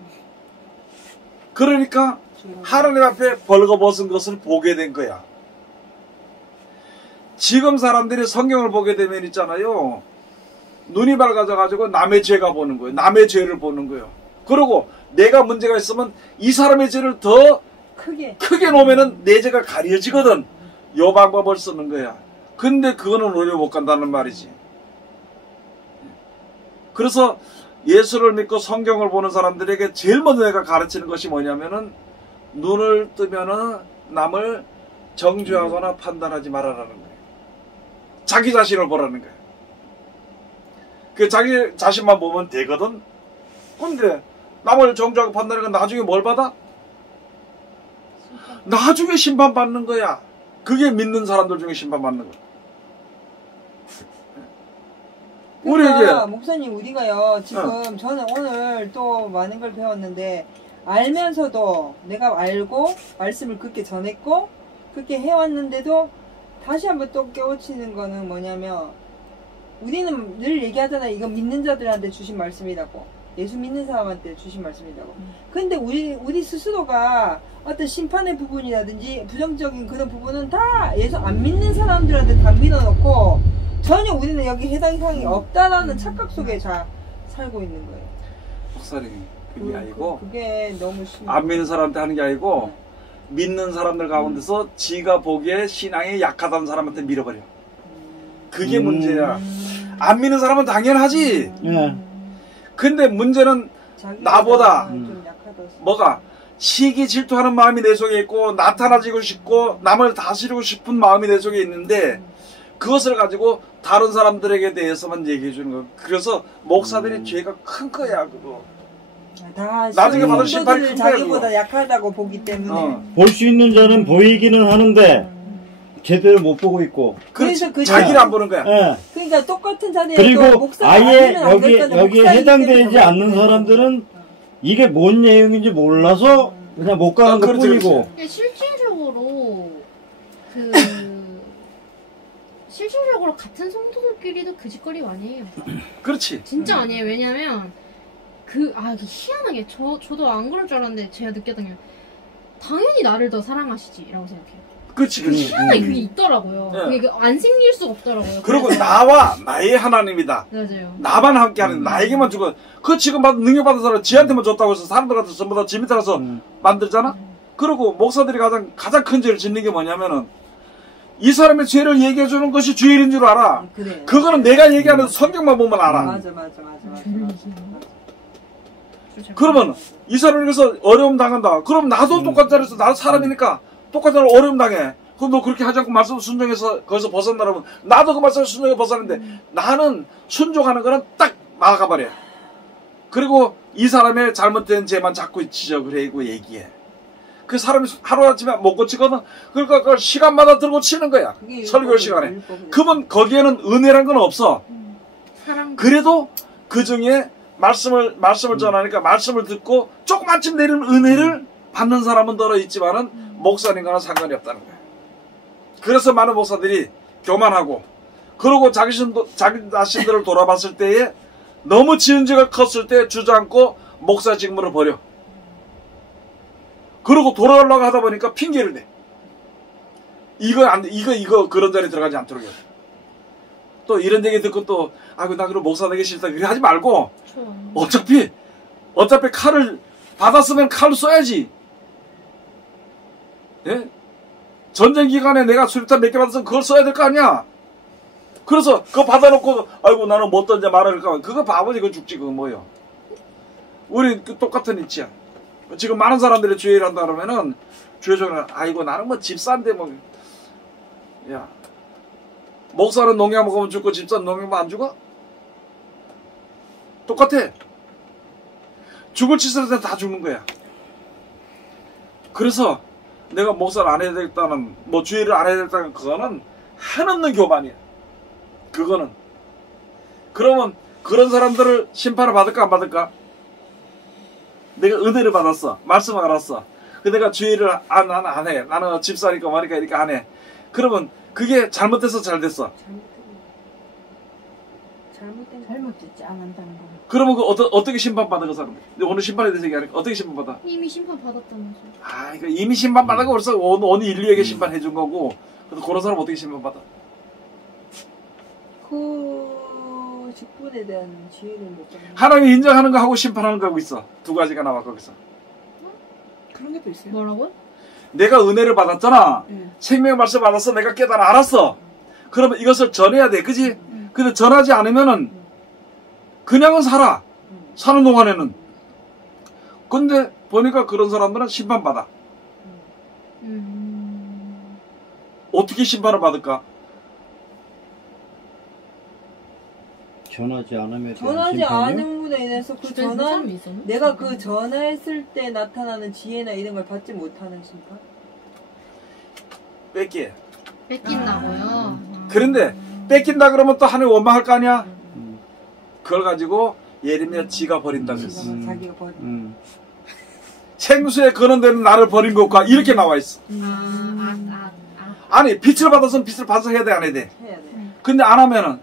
그러니까 하나님 앞에 벌거벗은 것을 보게 된 거야. 지금 사람들이 성경을 보게 되면 있잖아요. 눈이 밝아져가지고 남의 죄가 보는 거예요. 남의 죄를 보는 거예요. 그리고 내가 문제가 있으면 이 사람의 죄를 더 크게 놓으면은 내 죄가 가려지거든. 요 방법을 쓰는 거야. 근데 그거는 오래 못 간다는 말이지. 그래서 예수를 믿고 성경을 보는 사람들에게 제일 먼저 내가 가르치는 것이 뭐냐면은 눈을 뜨면은 남을 정죄하거나 판단하지 말아라는 거예요. 자기 자신을 보라는 거예요. 그 자기 자신만 보면 되거든. 근데 남을 정죄하고 판단하는 건 나중에 뭘 받아? 나중에 심판받는 거야. 그게 믿는 사람들 중에 심판받는 거야. 그러니까 목사님 우리가요 지금 저는 오늘 또 많은 걸 배웠는데 알면서도 내가 알고 말씀을 그렇게 전했고 그렇게 해왔는데도 다시 한번 또 깨우치는 거는 뭐냐면 우리는 늘 얘기하잖아요. 이건 믿는 자들한테 주신 말씀이라고. 예수 믿는 사람한테 주신 말씀이라고. 근데 우리 스스로가 어떤 심판의 부분이라든지 부정적인 그런 부분은 다 예수 안 믿는 사람들한테 다 밀어넣고 전혀 우리는 여기 해당 사항이 없다라는 착각 속에 다 살고 있는 거예요. 목사님 그게 아니고 그게 너무 심해. 안 믿는 사람한테 하는 게 아니고 믿는 사람들 가운데서 지가 보기에 신앙이 약하다는 사람한테 밀어버려. 그게 문제야. 안 믿는 사람은 당연하지. 근데 문제는 나보다 좀 약하다. 뭐가 시기 질투하는 마음이 내 속에 있고 나타나지고 싶고 남을 다스리고 싶은 마음이 내 속에 있는데 그것을 가지고 다른 사람들에게 대해서만 얘기해 주는 거야. 그래서 목사들이 죄가 큰 거야 그거. 다 나중에 받을 심판이 큰 거야. 자기보다 약하다고 보기 때문에. 볼 수 있는 자는 보이기는 하는데 제대로 못 보고 있고. 그래서 그 자기를 안 보는 거야. 그러니까 똑같은 자리에 그리고 아예 여기에 해당되지 않는 사람들은 이게 뭔 내용인지 몰라서 그냥 못 가는 것 뿐이고. 실질적으로 같은 성도들끼리도 그 짓거리 많이 해요. 그렇지. 진짜 아니에요. 왜냐면 이게 희한하게 저도 안 그럴 줄 알았는데 제가 느꼈던 게 당연히 나를 더 사랑하시지라고 생각해요. 그치. 하나에 그게 있더라고요. 네. 그게 안 생길 수가 없더라고요. 그리고 그래서- 나와 나의 하나님이다. 맞아요. 나만 함께하는 나에게만 주고 그 지금 받은 능력 받은 사람 지한테만 줬다고 해서 사람들한테 전부 다 지 밑에 가서 만들잖아. 그리고 목사들이 가장 큰 죄를 짓는 게 뭐냐면은 이 사람의 죄를 얘기해 주는 것이 죄일인 줄 알아. 그래. 그거는 내가 얘기하는 성경만 보면 알아. 맞아. 그러면 이 사람이 그래서 어려움 당한다. 그럼 나도 똑같은 자리에서 나도 사람이니까 똑같은 자리에 어려움 당해. 그럼 너 그렇게 하지 않고 말씀 순종해서 거기서 벗어나라면 나도 그 말씀 순종해 벗어나는데 나는 순종하는 거는 딱 막아버려. 그리고 이 사람의 잘못된 죄만 자꾸 지적을 하고 얘기해. 그 사람이 하루아침에 못 고치거든. 그러니까 그걸 시간마다 들고 치는 거야. 설교 시간에. 그러면 거기에는 은혜란 건 없어. 사랑. 그래도 그 중에 말씀을 전하니까 말씀을 듣고 조그만쯤 내리는 은혜를 받는 사람은 들어 있지만은 목사님과는 상관이 없다는 거야. 그래서 많은 목사들이 교만하고 그러고 자기 자신들을 돌아봤을 때에 너무 지은 죄가 컸을 때 주저앉고 목사 직무를 버려. 그러고 돌아오려고 하다 보니까 핑계를 대. 이거 안 돼. 이거 그런 자리에 들어가지 않도록 해. 또 이런 얘기 듣고 또 아이고 나 그럼 목사 되기 싫다 그래 하지 말고 어차피 칼을 받았으면 칼을 써야지. 예? 전쟁 기간에 내가 수류탄 몇 개 받았으면 그걸 써야 될 거 아니야. 그래서 그거 받아놓고 아이고 나는 못 던져 말할까 그거 바보지 그거 죽지 그거 뭐요. 우리 그 똑같은 이치야. 지금 많은 사람들이 주의를 한다 그러면은 주의적으로 아이고 나는 뭐 집사인데 뭐 야 목사는 농약 먹으면 죽고 집사는 농약 먹으면 안 죽어? 똑같아. 죽을 짓을 할 때 다 죽는 거야. 그래서 내가 목사를 안 해야 되겠다는 뭐 주의를 안 해야 되겠다는 그거는 한없는 교만이야. 그거는. 그러면 그런 사람들을 심판을 받을까 안 받을까? 내가 은혜를 받았어. 말씀을 알았어. 그 내가 주의를 안 해. 나는 집사니까 뭐니까 이렇게 안 해. 그러면 그게 잘못돼서 잘 됐어. 잘못됐지 안 한다는 거. 그러면 그 어떻게 심판받아 그 사람? 오늘 심판에 대해서 얘기하니까 어떻게 심판받아? 이미 심판 받았다면서. 아, 이거 이미 심판받아가 벌써 어느 인류에게 심판해 준 거고. 그래서 그런 사람 어떻게 심판받아? 그 직분에 대한 지혜를 못 받는. 하나님이 인정하는 거 하고 심판하는 거 하고 있어. 두 가지가 나와 거기서. 그런 게 또 있어요. 뭐라고요? 내가 은혜를 받았잖아. 네. 생명의 말씀 받았어. 내가 깨달아 알았어. 그러면 이것을 전해야 돼. 그지? 근데 전하지 않으면은 그냥은 살아. 사는 동안에는. 근데 보니까 그런 사람들은 심판받아. 어떻게 심판을 받을까? 전하지 않음에 대한 전하지 심판이요? 않음으로 인해서 그 주변에 그런 전한 사람이 있었나? 내가 그 전했을 때 나타나는 지혜나 이런 걸 받지 못하는 심판? 뺏기. 뺏긴다고요? 그런데 뺏긴다 그러면 또 하나님 원망할 거 아니야? 그걸 가지고 예레미야 지가 버린다 그랬어. 자기가 버린. 생수에 거는 데는 나를 버린 것과 이렇게 나와 있어. 아니 빛을 받아서는 빛을 반사해야 돼 안 해야 돼? 해야 돼. 근데 안 하면은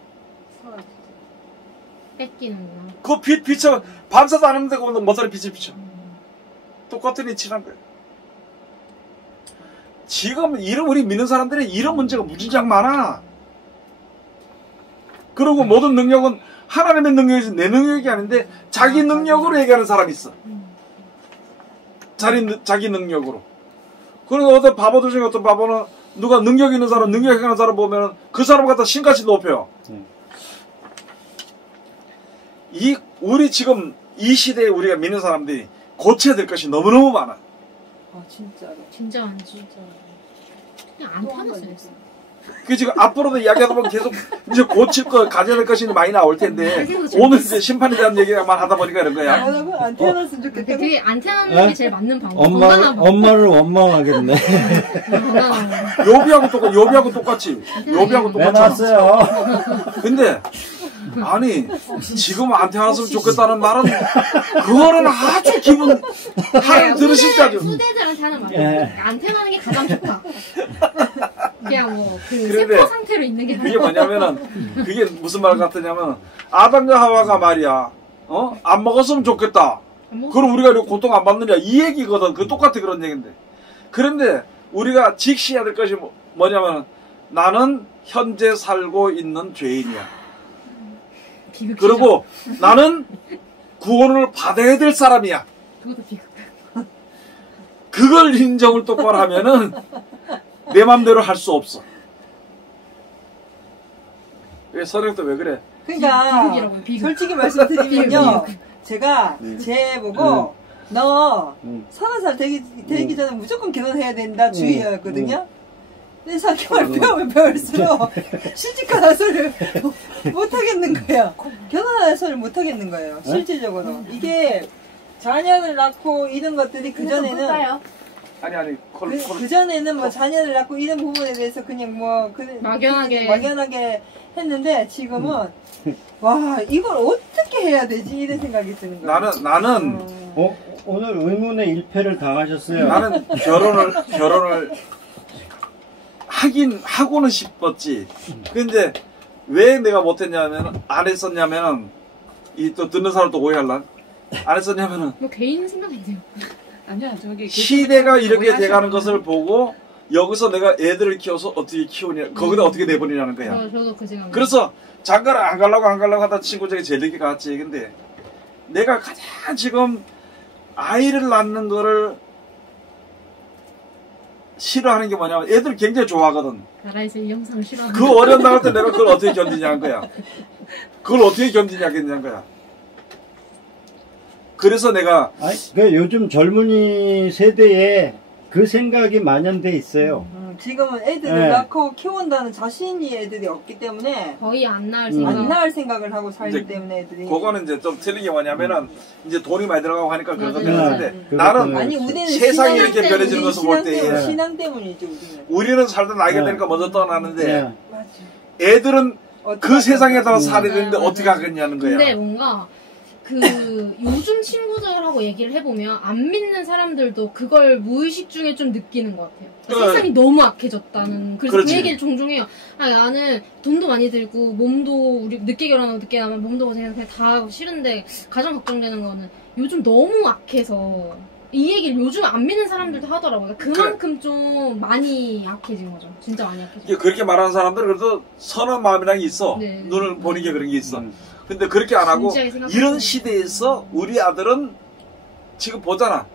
뺏기는구나. 그 빛을 반사도 안 하는데 그건 뭐살이 빛을 비춰. 똑같은 이치란 거야. 지금 우리 믿는 사람들이 이런 문제가 무지장 많아. 그리고 모든 능력은 하나님의 능력이지 내 능력이 아닌데 자기 능력으로 얘기하는 사람이 있어. 자기 능력으로. 그리고 어떤 바보들 중에 어떤 바보는 누가 능력 있는 사람, 능력 있는 사람 보면 그 사람 갖다 신같이 높여요. 우리 지금 이 시대에 우리가 믿는 사람들이 고쳐야 될 것이 너무너무 많아. 아 진짜로. 진짜 많지. 그냥 안 타놨어요. 그 지금 앞으로도 이야기하다 보면 계속 이제 고칠 거 가져야 될 것이 많이 나올 텐데 오늘 이제 심판에 대한 얘기만 하다 보니까 이런 거야. 안 태어났으면 좋겠다. 되게 안 태어나는 게 제일 맞는 방법. 엄마를 원망하겠네. 요비하고 똑같이. 요비하고 왜 똑같잖아. 낳았어요? 근데 아니 지금 안 태어났으면 좋겠다는 말은 그거는 아주 기분 하나님 들으실 때 아주 후대들한테 하는 말이에요. 예. 안 태어나는 게 가장 좋다. 그냥 그 그런데 세포 상태로 있는 게 그게 뭐냐면은 그게 무슨 말 같으냐면 아담과 하와가 말이야 안 먹었으면 좋겠다. 그럼 우리가 이렇게 고통 안 받느냐 이 얘기거든. 그 똑같아 그런 얘기인데. 그런데 우리가 직시해야 될 것이 뭐냐면 나는 현재 살고 있는 죄인이야. 비극이죠. 그리고 나는 구원을 받아야 될 사람이야. 그것도 비극. 그걸 인정을 똑바로 하면은 내 맘대로 할 수 없어. 왜 선생님도 왜 그래? 그러니까 비극이라고요, 비극. 솔직히 말씀드리면요, 비극. 제가 네. 쟤 보고 너 30살 되기 전에 무조건 결혼해야 된다 주의였거든요. 근데 4개월 배우면 배울수록 시집가는 소리를 못 하겠는 거예요. 결혼하는 소리를 못 하겠는 거예요. 실질적으로 이게 자녀를 낳고 이런 것들이 그 전에는 아니 그 전에는 뭐 자녀를 낳고 이런 부분에 대해서 그냥 뭐 막연하게 했는데 지금은 와 이걸 어떻게 해야 되지 이런 생각이 드는 거예요. 나는 오늘 의문의 일패를 당하셨어요. 나는 결혼을 하고는 싶었지. 근데 왜 내가 못했냐면 안 했었냐면은 이 또 듣는 사람 또 오해할란. 안 했었냐면은 뭐 개인 생각인데요. 아니야 저기 시대가 이렇게 돼가는 것을 보고 여기서 내가 애들을 키워서 어떻게 키우냐 거기다 어떻게 내버리냐는 거야. 저도 그 생각. 그래서 장가를 안 가려고 하다 친구 중에 제일 늦게 갔지. 근데 내가 가장 지금 아이를 낳는 거를 싫어하는 게 뭐냐면 애들 굉장히 좋아하거든. 나라에서 이 영상을 싫어하는. 그 어려운 나갈 때 내가 그걸 어떻게 견디냐는 거야. 그걸 어떻게 견디냐는 거야. 그래서 내가 그 요즘 젊은이 세대에 그 생각이 만연돼 있어요. 지금은 애들을 네. 낳고 키운다는 자신이 애들이 없기 때문에 거의 안 낳을 생각. 안 낳을 생각을 하고 살기 이제 때문에 애들이 그거는 이제 좀 틀린 게 뭐냐면은 이제 돈이 많이 들어가고 하니까 그런 건 맞아요. 되는데 네. 나는 아니 우리는 세상이 이렇게 때문에 변해지는 것을 볼 때 신앙 때문이죠 우리는. 우리는 살다 나이가 네. 되니까 먼저 떠나는데 네. 맞아. 애들은 그 세상에다가 살아야 맞아요, 되는데 어떻게 맞아요. 하겠냐는 거야. 근데 뭔가 그 요즘 친구들하고 얘기를 해보면 안 믿는 사람들도 그걸 무의식 중에 좀 느끼는 것 같아요. 네. 세상이 너무 악해졌다는. 그래서 그렇지. 그 얘기를 종종 해요. 아 나는 돈도 많이 들고 몸도 우리 늦게 결혼하고 늦게 나면 몸도 고생해서 그냥 다 하고 싫은데 가장 걱정되는 거는 요즘 너무 악해서 이 얘기를 요즘 안 믿는 사람들도 하더라고요. 그만큼 좀 많이 약해진 거죠. 진짜 많이 약해진 거죠. 그렇게 말하는 사람들은 그래도 선한 마음이라는 게 있어. 네. 눈을 보는 게 그런 게 있어. 근데 그렇게 안 하고 진지하게 생각하고. 이런 시대에서 우리 아들은 지금 보잖아.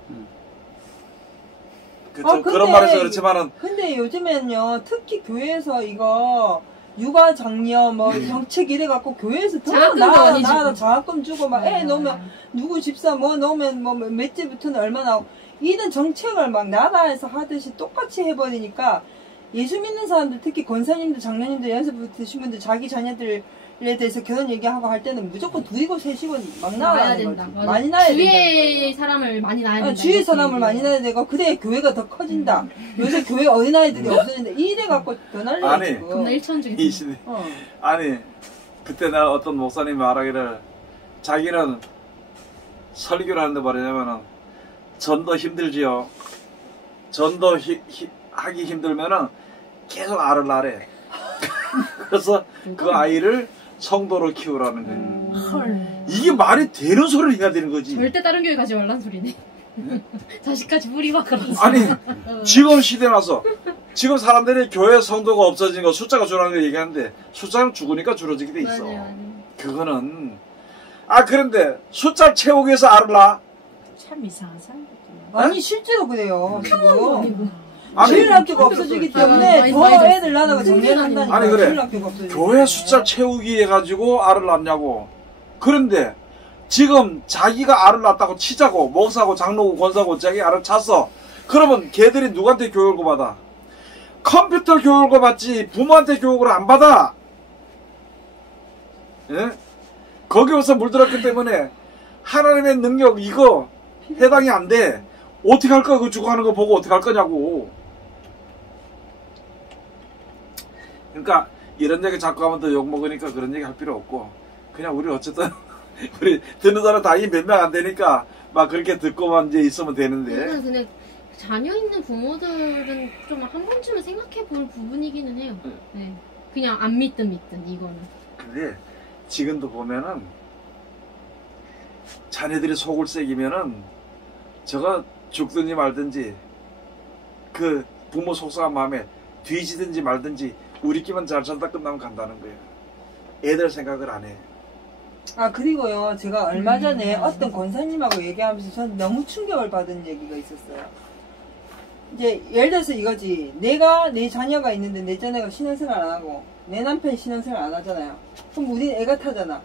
근데 그런 말해서 그렇지만은 근데 요즘엔요 특히 교회에서 이거 육아 장려 뭐 정책 이래 갖고 교회에서 더 장학금도 많이 나라 주고. 장학금 주고 막 애 넣으면 누구 집사 뭐 넣으면 뭐 몇째부터는 얼마 나오고 이런 정책을 막 나라에서 하듯이 똑같이 해버리니까 예수 믿는 사람들 특히 권사님들 장로님들 연세 드신 분들 자기 자녀들에 대해서 결혼 얘기하고 할 때는 무조건 둘이고 셋이고 막 나야 나와야 된다. 거지. 맞아. 많이 나야 된다. 주위의 사람을 많이 낳아야 된다. 주위의 이렇게 사람을 많이 얘기해요. 낳아야 되고 그래야 교회가 더 커진다. 요새 교회 어린아이들이 없어진다. 이래 갖고 변할래 아니, 지금. 겁나 일천주의. 이 시대. 어. 아니 그때 내가 어떤 목사님이 말하기를 자기는 설교를 하는데 말하냐면은 전도 힘들지요. 전도 하기 힘들면은 계속 알을 낳으래. 그래서 그 아이를 성도로 키우라는 거예요. 헐. 이게 말이 되는 소리를 해야 되는 거지. 절대 다른 교회 가지 말란 소리네. 자식까지 뿌리박으라서. 아니 지금 시대 나서 지금 사람들이 교회 성도가 없어진 거 숫자가 줄어가는 거 얘기하는데 숫자는 죽으니까 줄어지게 돼 있어. 맞아요. 그거는 그런데 숫자를 채우기 위해서 알을 낳아? 참 이상한 사람들. 아니 실제로 그래요. 지금 아니 주일학교가 없어지기 때문에 많이 더 많이 애들 낳아가 정리한다니까. 아니, 그래. 주일학교가 없어지기 교회 숫자를 채우기 위해 가지고 알을 낳냐고. 그런데 지금 자기가 알을 낳았다고 치자고 목사고 장로고 권사고 자기 알을 찼어. 그러면 걔들이 누구한테 교육을 받아? 컴퓨터 교육을 받지 부모한테 교육을 안 받아. 예? 거기서 물들었기 때문에 하나님의 능력 이거 해당이 안 돼. 어떻게 할 거야? 그 죽어가는 거 보고 어떻게 할 거냐고. 그러니까 이런 얘기 자꾸 하면 더 욕먹으니까 그런 얘기 할 필요 없고 그냥 우리 어쨌든 우리 듣는 사람 다이 몇 명 안 되니까 막 그렇게 듣고만 이제 있으면 되는데 근데 자녀 있는 부모들은 좀 한 번쯤은 생각해 볼 부분이기는 해요. 네. 그냥 안 믿든 이거는. 근데 지금도 보면은 자녀들이 속을 새기면은 저거 죽든지 말든지 그 부모 속상한 마음에 뒤지든지 말든지 우리끼만 잘 살다 끝나면 간다는 거예요. 애들 생각을 안 해. 아 그리고요 제가 얼마 전에 어떤 권사님하고 얘기하면서 전 너무 충격을 받은 얘기가 있었어요. 이제 예를 들어서 이거지. 내가 내 자녀가 있는데 내 자녀가 신앙생활 안 하고 내 남편이 신앙생활 안 하잖아요. 그럼 우린 애가 타잖아.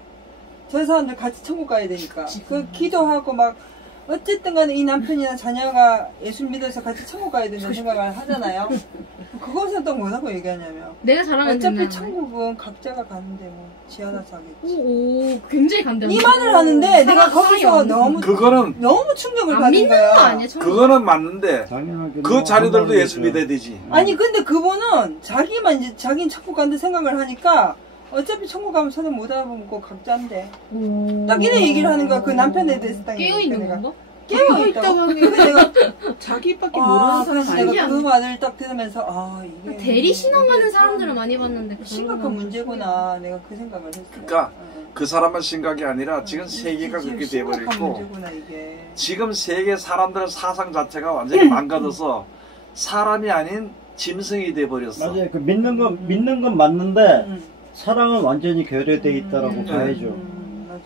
저 사람들 같이 천국 가야 되니까. 그 기도하고 막 어쨌든 간에 이 남편이나 자녀가 예수 믿어서 같이 천국 가야 된다는 생각을 하잖아요. 그것은 또 뭐라고 얘기하냐면 내가 잘하는 어차피 천국은 각자가 가는데 뭐 지하나서 하겠지. 오, 굉장히 간대요. 이 말을 하는데 내가 거기서 너무 너무 충격을 안 받은 믿는 거 거야. 아니야? 천국? 그거는 맞는데 당연하게 그 자녀들도 예수 믿어야 되지. 아니 근데 그분은 자기만 이제 자기는 천국 간다 생각을 하니까 어차피 천국 가면 서로 못 알아보고 각자인데 오. 딱 이런 얘기를 하는 거야. 그 남편에 대해서 딱 깨어있는 내가. 건가? 깨어있다고 하는 게 내가 자기밖에 모르는 사람 그래서 아니야. 내가 그 말을 딱 들으면서 아 이게 대리 신앙 가는 사람들은 많이 봤는데 심각한 문제구나. 내가 그 생각을 했어요. 그러니까 그 사람만 심각이 아니라 지금 세계가 그렇게 심각한 돼버리고 문제구나 이게. 지금 세계 사람들의 사상 자체가 완전히 망가져서 사람이 아닌 짐승이 돼버렸어. 맞아요. 그 믿는 건 맞는데 음. 사랑은 완전히 결여돼 있다라고 봐야죠. 맞아.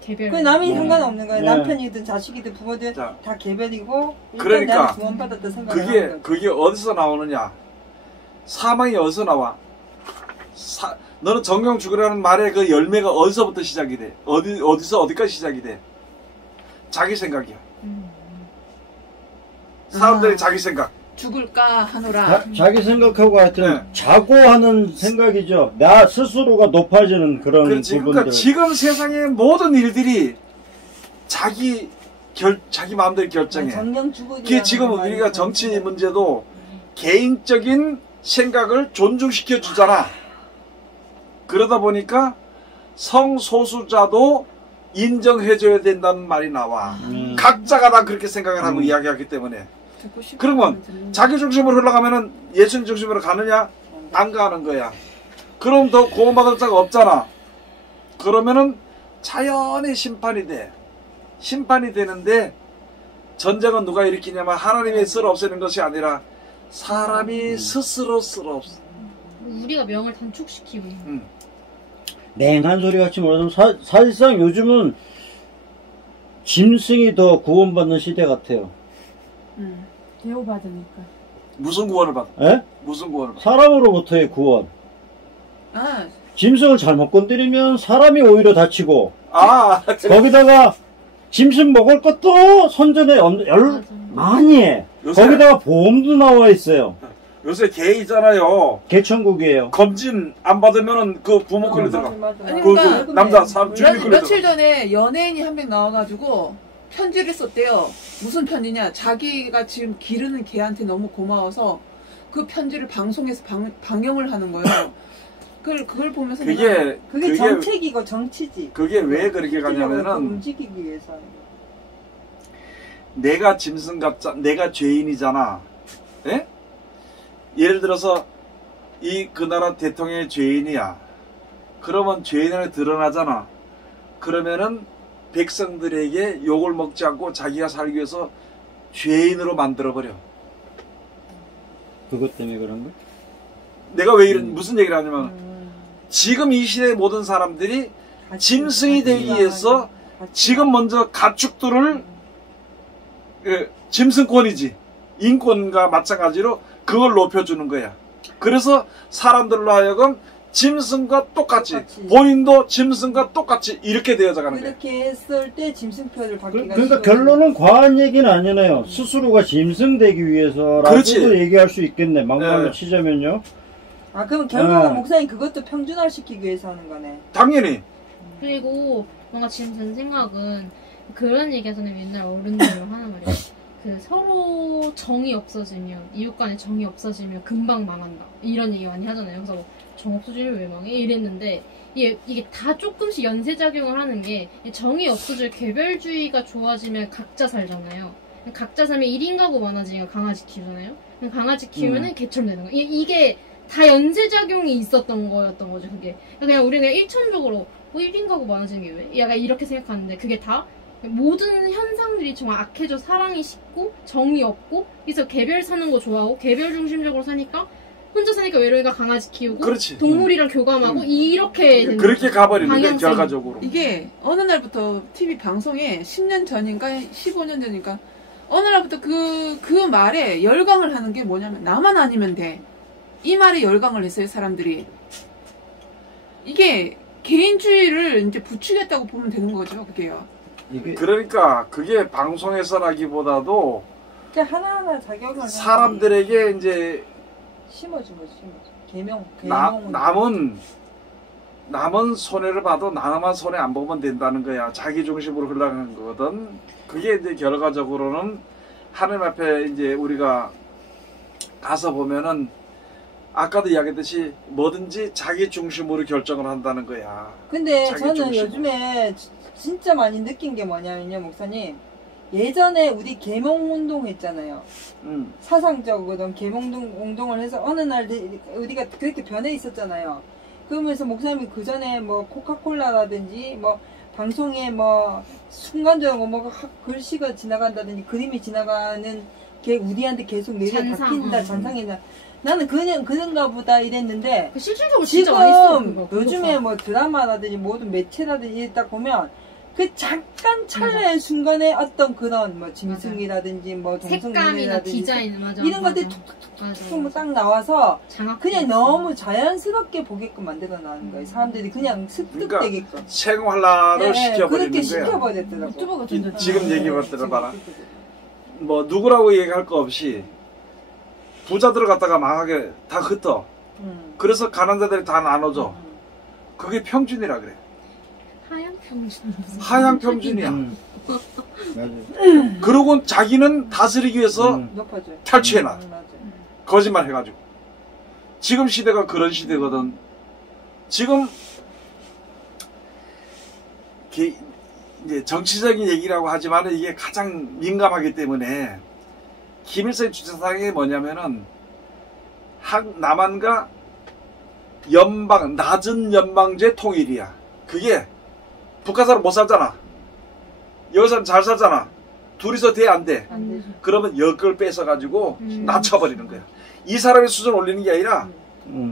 개별. 그 남이 네. 상관없는 거야. 네. 남편이든 자식이든 부모든 자, 다 개별이고 일단 그러니까 내가 구원받았다 생각을 하는 거지. 그게 어디서 나오느냐? 사망이 어디서 나와? 너는 정령 죽으라는 말의 그 열매가 어디서부터 시작이 돼? 어디서 어디까지 시작이 돼? 자기 생각이야. 사람들이 자기 생각. 죽을까 하노라. 자기 생각하고 하여튼 네. 자고 하는 생각이죠. 나 스스로가 높아지는 그런 그렇지. 부분들. 그러니까 지금 세상의 모든 일들이 자기 마음대로 결정해. 정령 죽으리. 그게 지금 우리가 정치 문제도 개인적인 생각을 존중시켜 주잖아. 그러다 보니까 성소수자도 인정해줘야 된다는 말이 나와. 각자가 다 그렇게 생각을 하고 이야기하기 때문에. 그러면 자기 중심으로 흘러가면은 예수님 중심으로 가느냐? 안 가는 거야. 그럼 더 구원받을 자가 없잖아. 그러면은 자연히 심판이 돼. 심판이 되는데 전쟁은 누가 일으키냐면 하나님의 쓰러 없애는 것이 아니라 사람이 스스로 쓰러 없애. 우리가 명을 단축시키고 있는. 냉한 소리 같이 말하자면 사실상 요즘은 짐승이 더 구원받는 시대 같아요. 대우받으니까. 무슨 구원을 받아? 에? 무슨 구원을 받아? 사람으로부터의 구원. 아, 짐승을 잘못 건드리면 사람이 오히려 다치고 거기다가 짐승 먹을 것도 선전에 많이 해. 요새- 거기다가 보험도 나와 있어요. 요새 개 있잖아요. 개천국이에요. 검진 안 받으면은 그 부모 끌려 들어가. 아니, 그 그러니까 남자 사람 주인 끌려 며칠 들어가. 전에 연예인이 한 명 나와가지고 편지를 썼대요. 무슨 편지냐? 자기가 지금 기르는 개한테 너무 고마워서 그 편지를 방송에서 방영을 하는 거예요. 그걸 보면서 내가 그게 정책이고 정치지. 그게 왜 그렇게 가냐면은 움직이기 위해서 하는 거야. 내가 짐승 같자, 내가 죄인이잖아. 예? 예를 들어서 그 나라 대통령이 죄인이야. 그러면 죄인을 드러나잖아. 그러면은 백성들에게 욕을 먹지 않고 자기가 살기 위해서 죄인으로 만들어버려. 그것 때문에 그런 거? 내가 왜 무슨 얘기를 하냐면 지금 이 시대의 모든 사람들이 짐승이 되기 위해서 지금 먼저 가축들을 짐승권이지. 인권과 마찬가지로 그걸 높여주는 거야. 그래서 사람들로 하여금 짐승과 똑같이 본인도 짐승과 똑같이 이렇게 되어져가는 거야. 그렇게 했을 때 짐승표를 받기가 그러니까 쉬워지는 결론은 과한 얘기는 아니네요. 스스로가 짐승 되기 위해서라고도 그렇지. 얘기할 수 있겠네. 막말로 네. 치자면요. 아 그럼 결국은 네. 목사님 그것도 평준화시키기 위해서 하는 거네. 당연히. 그리고 뭔가 지금 든 생각은 그런 얘기 하잖아요. 옛날 어른들이 하는 말이에요. 그 서로 정이 없어지면, 이웃 간에 정이 없어지면 금방 망한다. 이런 얘기 많이 하잖아요. 그래서 정 없어지면 왜 망해? 이랬는데 이게 다 조금씩 연쇄작용을 하는 게 정이 없어질 개별주의가 좋아지면 각자 살잖아요. 각자 살면 1인 가구 많아지니까 강아지 키우잖아요. 강아지 키우면은 개처럼 되는 거예요. 이게 다 연쇄작용이 있었던 거였던 거죠, 그게. 그냥 우리는 그냥 일천적으로 1인 가구 많아지는 게 왜? 약간 이렇게 생각하는데 그게 다 모든 현상들이 정말 악해져 사랑이 식고 정이 없고 그래서 개별 사는 거 좋아하고 개별 중심적으로 사니까 혼자 사니까 외로이가 강아지 키우고 그렇지. 동물이랑 교감하고 이렇게 되는 그렇게 가버리는데 방향성이. 결과적으로. 이게 어느 날부터 TV 방송에 10년 전인가 15년 전인가 어느 날부터 그 말에 열광을 하는 게 뭐냐면 나만 아니면 돼. 이 말에 열광을 했어요, 사람들이. 이게 개인주의를 이제 부추겼다고 보면 되는 거죠, 그게요. 이게 그러니까 그게 방송에서라기보다도 그냥 하나하나 자격을 사람들에게 이제 심어준 거지, 심어준. 개명은 남은 손해를 봐도 나만 손해 안 보면 된다는 거야. 자기 중심으로 흘러가는 거거든. 그게 이제 결과적으로는 하나님 앞에 이제 우리가 가서 보면은 아까도 이야기했듯이 뭐든지 자기 중심으로 결정을 한다는 거야. 근데 자기 저는 중심으로. 요즘에 진짜 많이 느낀 게 뭐냐면요, 목사님. 예전에 우리 계몽운동 했잖아요. 사상적으로 계몽운동을 해서 어느 날 우리가 그렇게 변해 있었잖아요. 그러면서 목사님이 그 전에 뭐 코카콜라라든지 뭐 방송에 뭐 순간적으로 뭐 글씨가 지나간다든지 그림이 지나가는 게 우리한테 계속 내려 바뀐다, 잔상이다. 나는 그런가 보다 이랬는데 실질적으로 진짜 많이 써. 지금 요즘에 뭐 드라마라든지 모든 매체라든지 이랬다 보면 그 잠깐 찰나의 순간에 어떤 그런 뭐 짐승이라든지 뭐 색감이나 동성애라든지 디자인 맞아. 이런 것들이 툭툭툭툭 딱 나와서 그냥 너무 자연스럽게 보게끔 만들어 놔는 거예요. 사람들이 그냥 습득되게끔. 생활화를 시켜버리는 그렇게 거야. 시켜버렸더라고. 유튜버가 좀 지금 얘기해 들어봐라. 뭐 누구라고 얘기할 거 없이 부자들을 갖다가 망하게 다 흩어. 그래서 가난자들이 다 나눠줘. 그게 평준이라 그래. 하향 평준. 하향 평준이야. 맞아요. 그러고 자기는 다스리기 위해서 높아져. 탈취해놔. 맞아. 거짓말 해가지고. 지금 시대가 그런 시대거든. 지금 이제 정치적인 얘기라고 하지만 이게 가장 민감하기 때문에 김일성의 주장이 뭐냐면은 남한과 낮은 연방제 통일이야. 그게 북한사람 못 살잖아. 여기서는 잘 살잖아. 둘이서 돼 안 돼? 안 되죠. 그러면 여걸 뺏어가지고 낮춰버리는 거야. 이 사람의 수준을 올리는 게 아니라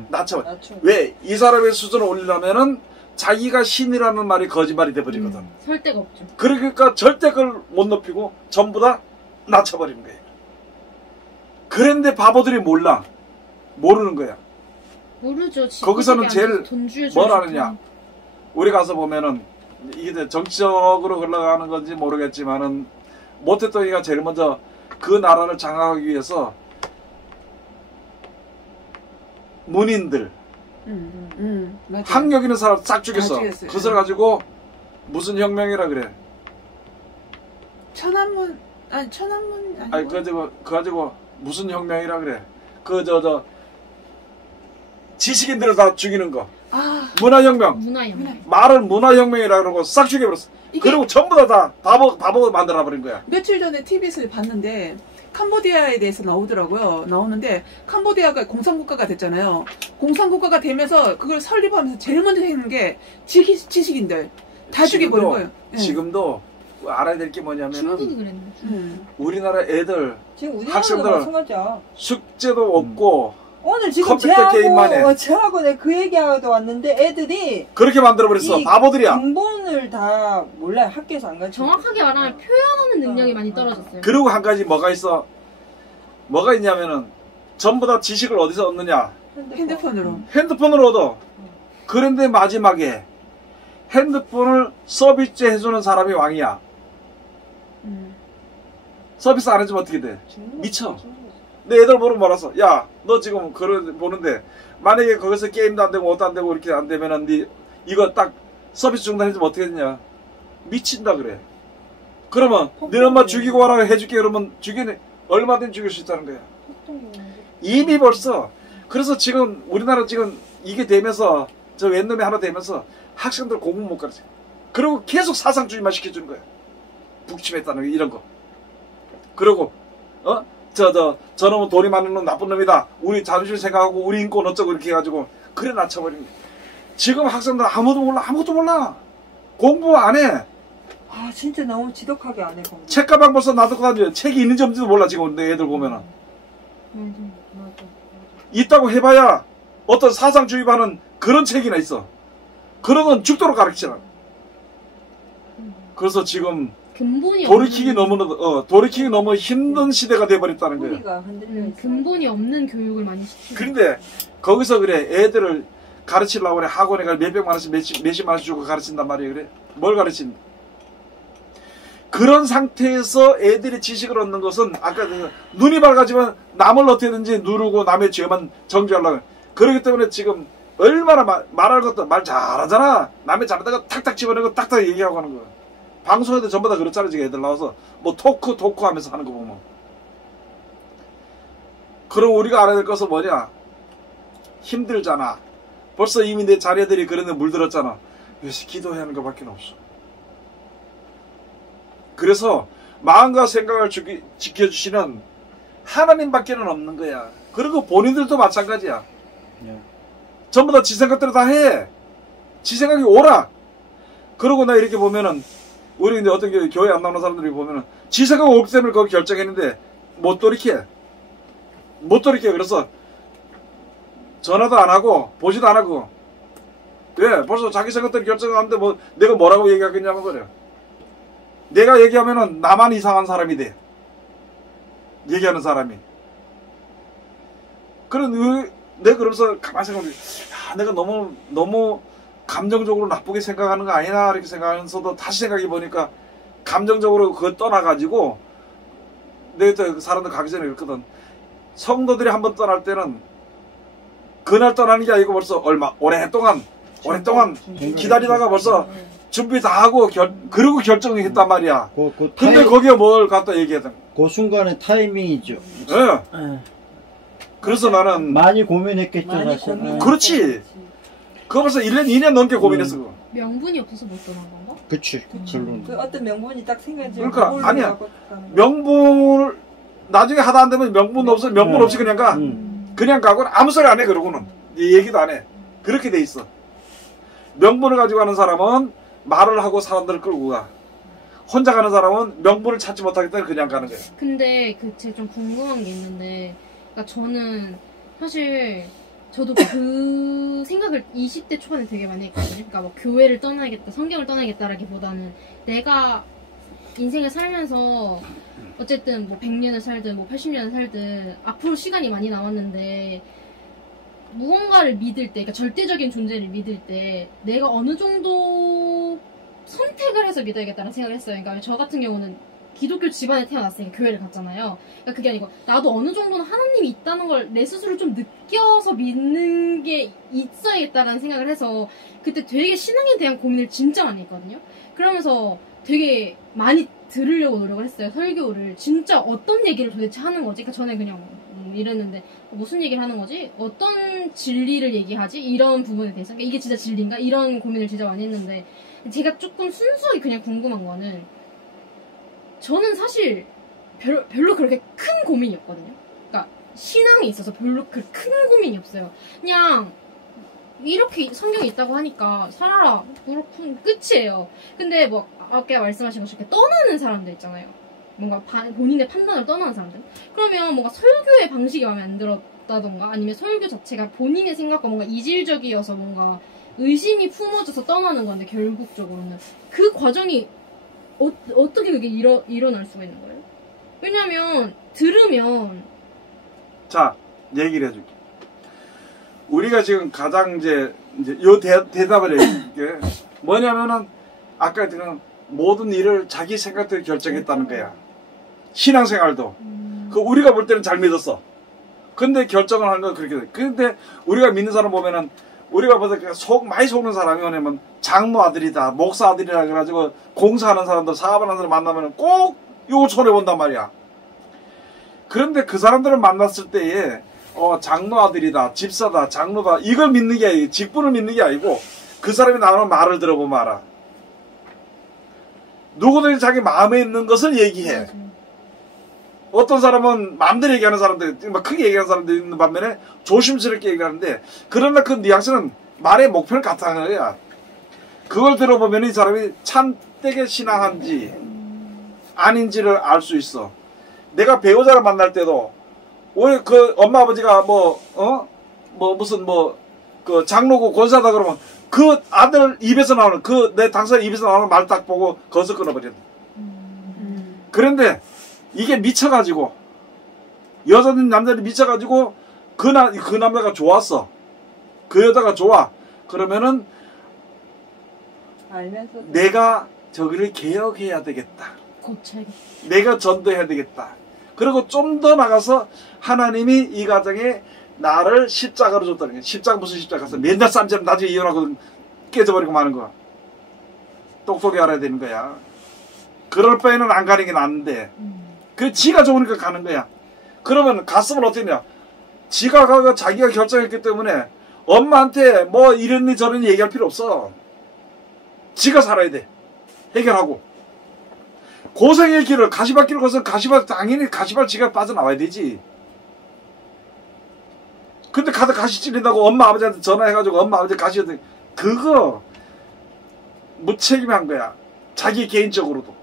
낮춰버려. 왜? 이 사람의 수준을 올리려면은 자기가 신이라는 말이 거짓말이 돼버리거든. 설 데가 없죠. 그러니까 절대 그걸 못 높이고 전부 다 낮춰버리는 거예요. 그런데 바보들이 몰라. 모르는 거야. 모르죠. 거기서는 제일 돈 주여줘야지. 뭘 하느냐. 우리 가서 보면은 이게 정치적으로 흘러가는 건지 모르겠지만은 모태똥이가 제일 먼저 그 나라를 장악하기 위해서 문인들 맞아요. 학력 있는 사람 싹 죽였어. 다 죽였어요. 그것을 가지고 무슨 혁명이라 그래. 천안문 아니고 아니 그거 가지고 무슨 혁명이라 그래. 지식인들을 다 죽이는 거. 문화혁명. 문화형. 말을 문화혁명이라 그러고 싹 죽여버렸어. 이게- 그리고 전부 다 바보 만들어버린 거야. 며칠 전에 TV에서 봤는데 캄보디아에 대해서 나오는데 캄보디아가 공산국가가 됐잖아요. 공산국가가 되면서 그걸 설립하면서 제일 먼저 했는 게 지식인들 다 죽여버린 거예요. 예. 지금도 알아야 될 게 뭐냐면은 중국이 그랬는데. 우리나라 애들 지금 우리나라도 학생들 마찬가지야. 숙제도 없고 오늘 지금 컴퓨터 게임만 해. 쟤하고 내가 그 얘기하고 왔는데 애들이 그렇게 만들어버렸어. 이 바보들이야. 근본을 다 몰라요. 학교에서 안 가르쳐. 정확하게 말하면 표현하는 능력이 많이 떨어졌어요. 그리고 한 가지 뭐가 있어. 뭐가 있냐면은 전부 다 지식을 어디서 얻느냐. 핸드폰으로. 핸드폰으로 얻어. 그런데 마지막에 핸드폰을 서비스 해주는 사람이 왕이야. 서비스 안 해주면 어떻게 돼? 미쳐. 내 애들 보러 몰았어. 야, 너 지금 그걸 보는데 만약에 거기서 게임도 안 되고 옷도 안 되고 이렇게 안 되면은 네 이거 딱 서비스 중단해주면 어떻게 되냐? 미친다 그래. 그러면 네 엄마 죽이고 와라 해줄게 그러면 죽이네. 얼마든지 죽일 수 있다는 거야. 이미 벌써. 그래서 지금 우리나라 지금 이게 되면서 저 왼놈이 하나 되면서 학생들 공부 못 가르쳐. 그리고 계속 사상주의만 시켜주는 거야. 북침했다는 거 이런 거. 그리고 저놈은 돈이 많은 놈 나쁜 놈이다. 우리 자존심 생각하고 우리 인권 어쩌고 이렇게 해가지고 그래 낮춰버린 거야. 지금 학생들 아무것도 몰라. 공부 안 해. 아 진짜 너무 지독하게 안 해 공부. 책가방 벌써 놔두고 다녀. 책이 있는지 없는지도 몰라 지금 내 애들 보면은. 맞아. 있다고 해봐야 어떤 사상 주입하는 그런 책이나 있어. 그런 건 죽도록 가르치잖아. 그래서 지금 근본이 돌이키기 없는, 너무 힘든 시대가 돼버렸다는 거예요. 뿌리가 흔들려 있어. 근본이 없는 교육을 많이 시키는. 그런데 거기서 그래 애들을 가르치려고 그래 학원에 가 몇백만 원씩 몇십만 원씩 주고 가르친단 말이에요. 그래 뭘 가르친다. 그런 상태에서 애들이 지식을 얻는 것은 아까 눈이 밝아지면 남을 어떻게든지 누르고 남의 죄만 정죄하려고 해. 그렇기 때문에 지금 얼마나 말할 것도 말 잘하잖아. 남의 잘하다가 탁탁 집어내고 딱딱 얘기하고 하는 거야. 방송에도 전부 다 그렇잖아. 지금 애들 나와서 뭐 토크 하면서 하는 거 보면. 그럼 우리가 알아야 될 것은 뭐냐. 힘들잖아. 벌써 이미 내 자녀들이 그런 데 물들었잖아. 그래서 기도해야 하는 것밖에 없어. 그래서 마음과 생각을 지켜주시는 하나님밖에는 없는 거야. 그리고 본인들도 마찬가지야. 예. 전부 다 지 생각대로 다 해. 지 생각이 옳아. 그러고 나 이렇게 보면은 우리 이제 어떤 교회 안 나오는 사람들이 보면은 지 생각 옳기 때문에 그거 결정했는데 못 돌이켜. 그래서 전화도 안 하고 보지도 안 하고. 왜? 벌써 자기 생각대로 결정하는데 뭐 내가 뭐라고 얘기하겠냐면 그래. 내가 얘기하면은 나만 이상한 사람이 돼. 얘기하는 사람이. 내가 그러면서 가만히 생각해. 야, 내가 너무 감정적으로 나쁘게 생각하는 거 아니나 이렇게 생각하면서도 다시 생각해 보니까 감정적으로 그거 떠나가지고 내가 그 사람들 가기 전에 그랬거든. 성도들이 한번 떠날 때는 그날 떠나는 게 아니고 벌써 오랫동안 기다리다가 벌써 준비 다 하고 그러고 결정했단 말이야. 근데 거기에 뭘 갖다 얘기하든. 그 순간의 타이밍이죠. 예. 그래서 나는 많이 고민했겠죠, 많이 사실. 고민. 그렇지. 그거 벌써 2년 넘게 고민했어. 그거. 명분이 없어서 못 떠난 건가? 그치. 결론. 그 어떤 명분이 딱 생겨지. 그러니까, 아니야. 명분을 나중에 하다 안 되면 명분 없이 그냥 가. 그냥 가고는 아무 소리 안 해. 그러고는 얘기도 안 해. 그렇게 돼 있어. 명분을 가지고 가는 사람은 말을 하고 사람들을 끌고 가. 혼자 가는 사람은 명분을 찾지 못하기 때문에 그냥 가는 거야. 근데 제가 좀 궁금한 게 있는데, 그러니까 저는 사실 저도 그 생각을 20대 초반에 되게 많이 했거든요. 그러니까 뭐 교회를 떠나야겠다, 성경을 떠나야겠다라기보다는 내가 인생을 살면서 어쨌든 뭐 100년을 살든 뭐 80년을 살든 앞으로 시간이 많이 남았는데 무언가를 믿을 때, 그러니까 절대적인 존재를 믿을 때 내가 어느 정도 선택을 해서 믿어야겠다는 생각을 했어요. 그러니까 저 같은 경우는 기독교 집안에 태어났으니까 교회를 갔잖아요. 그러니까 그게 아니고 나도 어느 정도는 하나님이 있다는 걸 내 스스로 좀 느껴서 믿는 게 있어야겠다라는 생각을 해서 그때 되게 신앙에 대한 고민을 진짜 많이 했거든요. 그러면서 되게 많이 들으려고 노력을 했어요. 설교를. 진짜 어떤 얘기를 도대체 하는 거지? 그러니까 전에 그냥 이랬는데 무슨 얘기를 하는 거지? 어떤 진리를 얘기하지? 이런 부분에 대해서 그러니까 이게 진짜 진리인가? 이런 고민을 진짜 많이 했는데 제가 조금 순수하게 그냥 궁금한 거는 저는 사실 별로 그렇게 큰 고민이 없거든요. 그러니까 신앙에 있어서 별로 그 큰 고민이 없어요. 그냥 이렇게 성경이 있다고 하니까 살아라. 그렇군. 끝이에요. 근데 뭐 아까 말씀하신 것처럼 떠나는 사람들 있잖아요. 뭔가 본인의 판단을 떠나는 사람들. 그러면 뭔가 설교의 방식이 마음에 안 들었다던가 아니면 설교 자체가 본인의 생각과 뭔가 이질적이어서 뭔가 의심이 품어져서 떠나는 건데 결국적으로는 그 과정이 어떻게 그게 일어날 수가 있는 거예요? 왜냐면 들으면 자, 얘기를 해줄게. 우리가 지금 가장 이제 요 대답을 해줄게. 뭐냐면은 아까 그냥 모든 일을 자기 생각대로 결정했다는 거야. 신앙생활도. 그 우리가 볼 때는 잘 믿었어. 근데 결정을 한 건 그렇게 돼. 근데 우리가 믿는 사람 보면은 우리가 보다 많이 속는 사람이 뭐냐면 장로 아들이다, 목사 아들이라 그래가지고 공사하는 사람들, 사업하는 사람 만나면 꼭 요걸 손해본단 말이야. 그런데 그 사람들을 만났을 때에 장로 아들이다, 집사다, 장로다 이걸 믿는 게 아니고 직분을 믿는 게 아니고 그 사람이 나오는 말을 들어보면 알아. 누구든지 자기 마음에 있는 것을 얘기해. 어떤 사람은 마음대로 얘기하는 사람들, 막 크게 얘기하는 사람들이 있는 반면에 조심스럽게 얘기하는데, 그러나 그 뉘앙스는 말의 목표를 같다는 거야. 그걸 들어보면 이 사람이 참 참되게 신앙한지 아닌지를 알 수 있어. 내가 배우자를 만날 때도 오늘 그 엄마 아버지가 무슨 그 장로고 권사다 그러면 그 아들 입에서 나오는 그 내 당사자 입에서 나오는 말 딱 보고 거기서 끊어버려. 그런데 이게 미쳐가지고 여자든 남자든 미쳐가지고 그 남자가 좋았어. 그 여자가 좋아. 그러면은 알면서 내가 저기를 개혁해야 되겠다. 고쳐야겠다. 내가 전도해야 되겠다. 그리고 좀 더 나가서 하나님이 이 가정에 나를 십자가로 줬다는 거야. 십자가 무슨 십자가서 맨날 쌈처럼 나중에 이혼하고 깨져버리고 마는 거야. 똑똑히 알아야 되는 거야. 그럴 바에는 안 가는 게 낫는데 그 지가 좋으니까 가는 거야. 그러면 갔으면 어떠냐. 지가 가고 자기가 결정했기 때문에 엄마한테 뭐 이러니 저러니 얘기할 필요 없어. 지가 살아야 돼. 해결하고. 고생의 길을 가시밭길을 거서 당연히 가시밭 지가 빠져나와야 되지. 근데 가다 가시 찔린다고 엄마 아버지한테 전화해가지고 엄마 아버지 가시한테 그거 무책임한 거야. 자기 개인적으로도.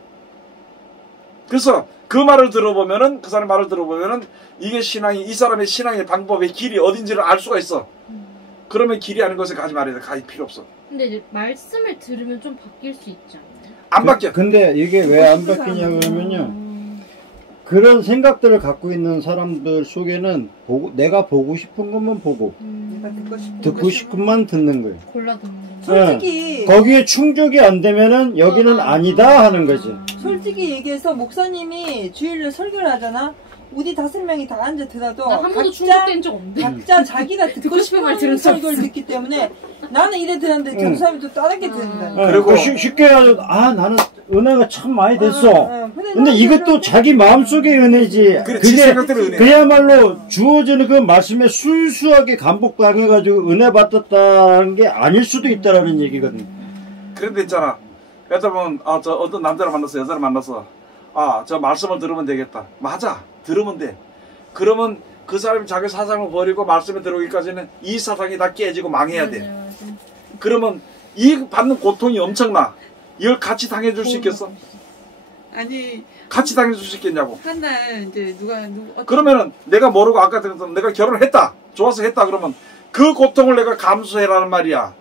그래서 그 말을 들어보면은 그 사람의 말을 들어보면은 이게 신앙이 이 사람의 신앙의 방법의 길이 어딘지를 알 수가 있어. 그러면 길이 아닌 것에 가지 말아야 돼. 갈 필요 없어. 근데 이제 말씀을 들으면 좀 바뀔 수 있지 않나요? 안 바뀌어. 근데 이게 왜 안 바뀌냐 그러면요. 그런 생각들을 갖고 있는 사람들 속에는 내가 보고 싶은 것만 보고 내가 듣고 싶은 것만 듣는 거예요. 골라 듣는 솔직히 거기에 충족이 안 되면은 여기는 아니다 하는 거지. 솔직히 얘기해서 목사님이 주일날 설교를 하잖아. 우리 5명이 다 앉아 들어도 나 한 번도 충족된 적 없는데. 각자 자기가 듣고 싶은 말 들은 적 설교를 없어. 듣기 때문에 나는 이래 들었는데 경사님이 또 다르게 들은다. 그리고 쉽게 말해서 나는 은혜가 참 많이 됐어. 근데 나는 이것도 그런- 자기 마음속의 은혜지. 그래, 지 그게 생각대로 은혜. 그야말로 주어지는 그 말씀에 순수하게 감복당해가지고 은혜 받았다는 게 아닐 수도 있다라는 얘기거든. 그런데 있잖아. 여자분 저 어떤 남자를 만났어. 여자를 만나서 저 말씀을 들으면 되겠다. 맞아. 들으면 돼. 그러면 그 사람이 자기 사상을 버리고 말씀에 들어오기까지는 이 사상이 다 깨지고 망해야 돼. 그러면 이 받는 고통이 엄청나. 이걸 같이 당해줄 수 있겠어? 아니 같이 당해줄 수 있겠냐고. 한날 이제 그러면은 내가 모르고 아까 들었던 내가 결혼을 했다. 좋아서 했다. 그러면 그 고통을 내가 감수해라는 말이야.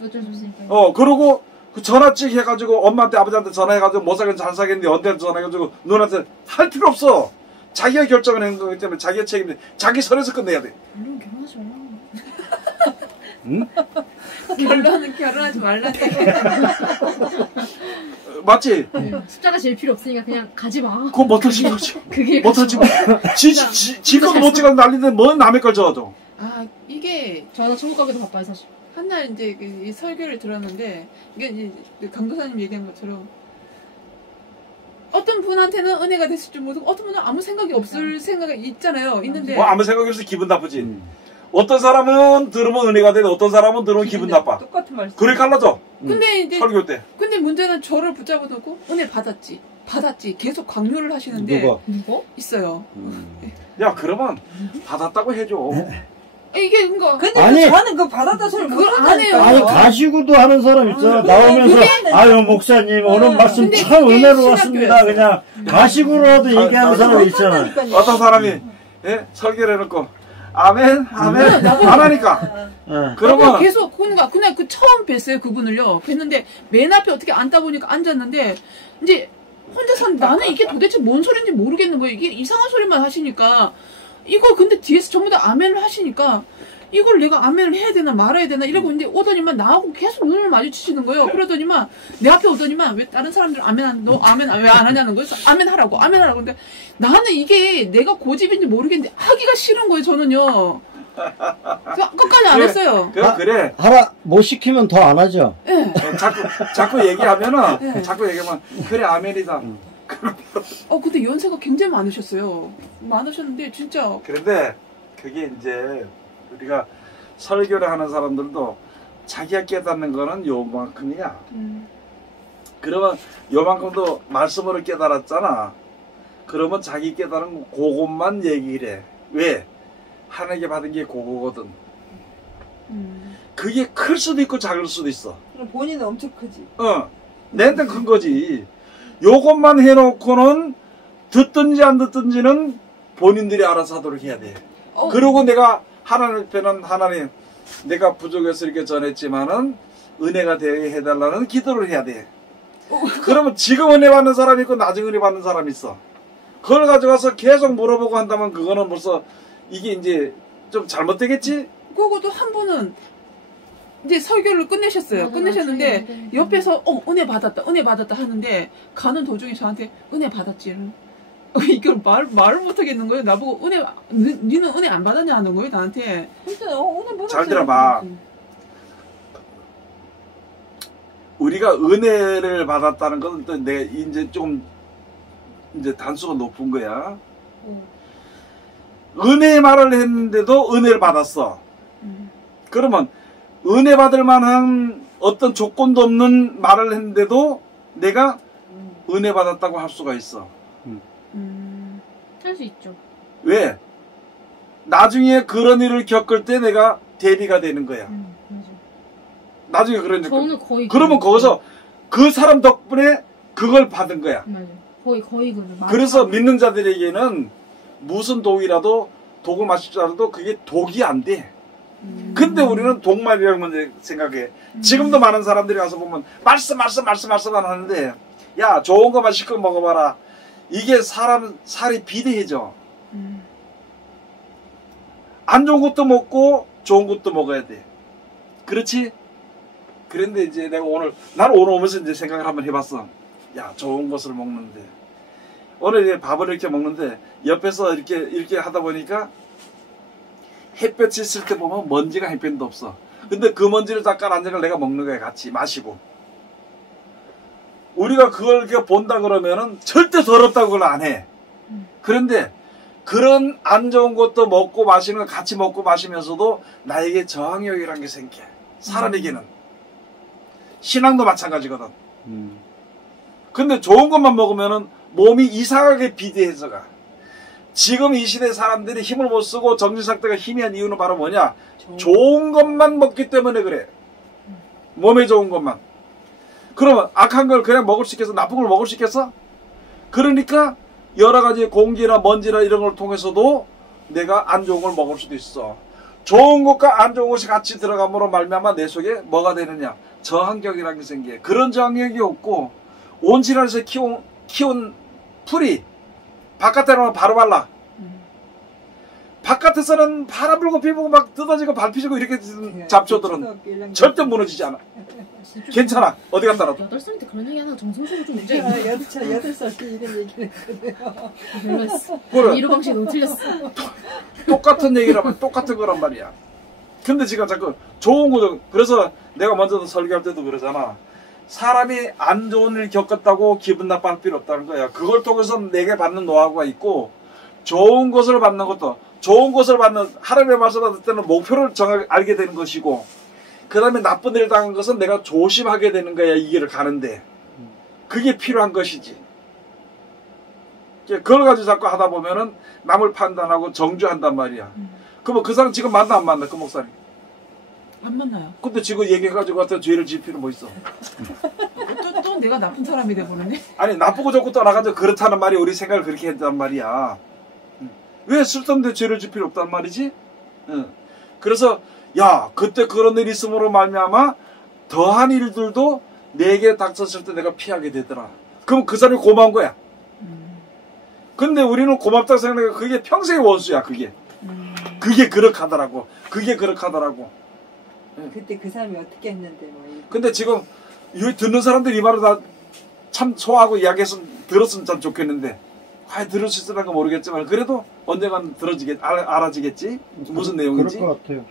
어쩔 수 없으니까. 그러고 그 전화찍 해가지고 엄마한테 아버지한테 전화해가지고 못 사겠는데 잘 사겠는데 언니한테 전화해가지고 누나한테 할 필요 없어. 자기가 결정을 한 거기 때문에 자기가 책임져. 자기 선에서 끝내야 돼. 물론 결혼하지 말라. 응? 결론은 결혼하지 말라는 맞지? 숫자가 제일 필요 없으니까 그냥 가지 마. 그건 못하지 거지. 그게 못하지 뭐. 지 것도 못 찍어서 난리인데 뭔 남의 걸 적어도. 아 이게 저는 천국 가기도 바빠요 사실. 한날 이제 이 설교를 들었는데 이게 이제 강도사님 얘기한 것처럼 어떤 분한테는 은혜가 됐을 줄 모르고 어떤 분은 아무 생각이 없을 생각이 있잖아요. 있는데 뭐 아무 생각이 없어 기분 나쁘지. 어떤 사람은 들으면 은혜가 되는데 어떤 사람은 들으면 기분 나빠. 똑같은 말씀. 그래 갈라져. 근데 이제 설교 때. 근데 문제는 저를 붙잡아 놓고 은혜 받았지 계속 강요를 하시는데 누가? 누구? 있어요. 야 그러면 받았다고 해줘. 이게 그러니까 근데 아니. 저는 그거 받았다 소리 못 그걸 안 해요. 아니 가시고도 하는 사람 있잖아. 나오면서 아유 목사님 오늘 말씀 근데 참 그게 은혜로웠습니다. 신학교였어요. 그냥 가시고라도 얘기하는 사람이 있잖아. 어떤 사람이 설교를 해놓고 아멘 아멘 안 하니까. 어. 그러면 계속 그냥 그 처음 뵀어요 그분을요. 뵀는데 맨 앞에 어떻게 앉다 보니까 앉았는데 이제 혼자서 나는 이게 도대체 뭔 소리인지 모르겠는 거예요. 이게 이상한 소리만 하시니까 이거 근데 뒤에서 전부 다 아멘을 하시니까 이걸 내가 아멘을 해야 되나 말아야 되나 이러고 이제 오더니만 나하고 계속 눈을 마주치시는 거예요. 그러더니만 내 앞에 오더니만 왜 다른 사람들 너 아멘 왜 안 하냐는 거예요. 아멘 하라고. 근데 나는 이게 내가 고집인지 모르겠는데 하기가 싫은 거예요. 저는요. 그래서 끝까지 안 했어요. 그래. 하라 못 시키면 더 안 하죠. 예. 자꾸 얘기하면은 네. 자꾸 얘기하면 그래 아멘이다. 근데 연세가 굉장히 많으셨어요. 많으셨는데 진짜 그런데 그게 이제 우리가 설교를 하는 사람들도 자기가 깨닫는 거는 요만큼이야. 그러면 요만큼도 말씀으로 깨달았잖아. 그러면 자기 깨달은 그것만 얘기를 해. 왜? 하나님께 받은 게 그거거든. 그게 클 수도 있고 작을 수도 있어. 본인은 엄청 크지. 내한테 큰 거지. 요것만 해놓고는 듣든지 안 듣든지는 본인들이 알아서 하도록 해야 돼. 그리고 내가 하나님 편은 하나님 내가 부족해서 이렇게 전했지만은 은혜가 되게 해달라는 기도를 해야 돼. 그러면 지금 은혜 받는 사람이 있고 나중에 은혜 받는 사람이 있어. 그걸 가져가서 계속 물어보고 한다면 그거는 벌써 이게 이제 좀 잘못되겠지? 그것도 한 분은 이제 설교를 끝내셨어요. 맞아, 끝내셨는데 맞아. 옆에서 은혜 받았다 하는데 가는 도중에 저한테 은혜 받았지를 이걸 말을 못 하겠는 거예요. 나보고 니는 은혜 안 받았냐 하는 거예요. 나한테. 근데 오늘 받았어요. 잘 들어봐. 우리가 은혜를 받았다는 건 또 내가 이제 좀 이제 단수가 높은 거야. 은혜의 말을 했는데도 은혜를 받았어. 그러면 은혜 받을 만한 어떤 조건도 없는 말을 했는데도 내가 은혜 받았다고 할 수가 있어. 할 수 있죠. 왜? 나중에 그런 일을 겪을 때 내가 대비가 되는 거야. 맞아. 나중에 그런 일 저는 거의 그러면 거기서 그 사람 덕분에 그걸 받은 거야. 맞아. 거의 그래. 그래서 믿는 자들에게는 무슨 독이라도 독을 마실 줄 알아도 그게 독이 안 돼. 근데 우리는 독말이라고 생각해. 지금도 많은 사람들이 가서 보면 말씀만 하는데 야 좋은 거만 실컷 먹어봐라. 이게 살이 비대해져. 안 좋은 것도 먹고 좋은 것도 먹어야 돼. 그렇지? 그런데 이제 내가 나는 오늘 오면서 이제 생각을 한번 해봤어. 야, 좋은 것을 먹는데. 오늘 이제 밥을 이렇게 먹는데, 옆에서 이렇게 하다 보니까, 햇볕이 있을 때 보면 먼지가 한 편도 없어. 근데 그 먼지를 다 깔아앉아서 내가 먹는 거야, 같이. 마시고. 우리가 그걸 이렇게 본다 그러면은 절대 더럽다고 그걸 안 해. 그런데, 그런 안 좋은 것도 먹고 마시는 거 같이 먹고 마시면서도 나에게 저항력이라는 게 생겨. 사람에게는. 신앙도 마찬가지거든. 근데 좋은 것만 먹으면은 몸이 이상하게 비대해서 가. 지금 이 시대 사람들이 힘을 못 쓰고 정신상태가 희미한 이유는 바로 뭐냐? 좋은 것만 먹기 때문에 그래. 몸에 좋은 것만. 그러면 악한 걸 그냥 먹을 수 있겠어? 나쁜 걸 먹을 수 있겠어? 그러니까 여러 가지 공기나 먼지나 이런 걸 통해서도 내가 안 좋은 걸 먹을 수도 있어. 좋은 것과 안 좋은 것이 같이 들어감으로 말미암아 내 속에 뭐가 되느냐? 저항력이라는 게 생겨. 그런 저항력이 없고 온실에서 키운 풀이 바깥에 나오면 바로 발라. 바깥에서는 바람 불고 비 불고 막 뜯어지고 밟히지고 이렇게 잡초들은 절대 무너지지 않아. 괜찮아. 어디 갔다 놔도. 8살 때 그런 얘기 하나 정성스러워 좀 문제 제가 있네. 8살 때 이런 얘기를 했거든요. 별로였어. 그래. 이루 방식이 너무 틀렸어. 똑같은 얘기라면 똑같은 거란 말이야. 근데 지금 자꾸 좋은 거죠. 그래서 내가 먼저 설교할 때도 그러잖아. 사람이 안 좋은 일 겪었다고 기분 나빠할 필요 없다는 거야. 그걸 통해서 내게 받는 노하우가 있고 좋은 것을 받는 것도 좋은 것을 받는 하나님의 말씀 받을 때는 목표를 알게 되는 것이고 그 다음에 나쁜 일 당한 것은 내가 조심하게 되는 거야. 이 길을 가는데 그게 필요한 것이지. 그걸 가지고 자꾸 하다 보면은 남을 판단하고 정죄한단 말이야. 그러면 그 사람 지금 만나 안 만나? 그 목사님 안 만나요. 근데 지금 얘기해가지고 갖다 죄를 지을 필요는 뭐 있어? 또 내가 나쁜 사람이 돼버렸네. 아니 나쁘고 좋고 떠나가지고 그렇다는 말이 우리 생각을 그렇게 했단 말이야. 왜 쓸데없는 죄를 지을 필요 없단 말이지? 그래서 야 그때 그런 일이 있음으로 말미암아 더한 일들도 내게 닥쳤을 때 내가 피하게 되더라. 그럼 그 사람이 고마운 거야. 근데 우리는 고맙다고 생각해. 그게 평생의 원수야. 그게 그렇하더라고. 그게 그렇하더라고. 그때 그 사람이 어떻게 했는데 뭐. 근데 지금 듣는 사람들이 이 말을 다 참 소화하고 이야기했으면 들었으면 참 좋겠는데 과연 들을 수 있을까 모르겠지만 그래도 언젠간 알아지겠지? 무슨 내용인지? 그럴 것 같아요.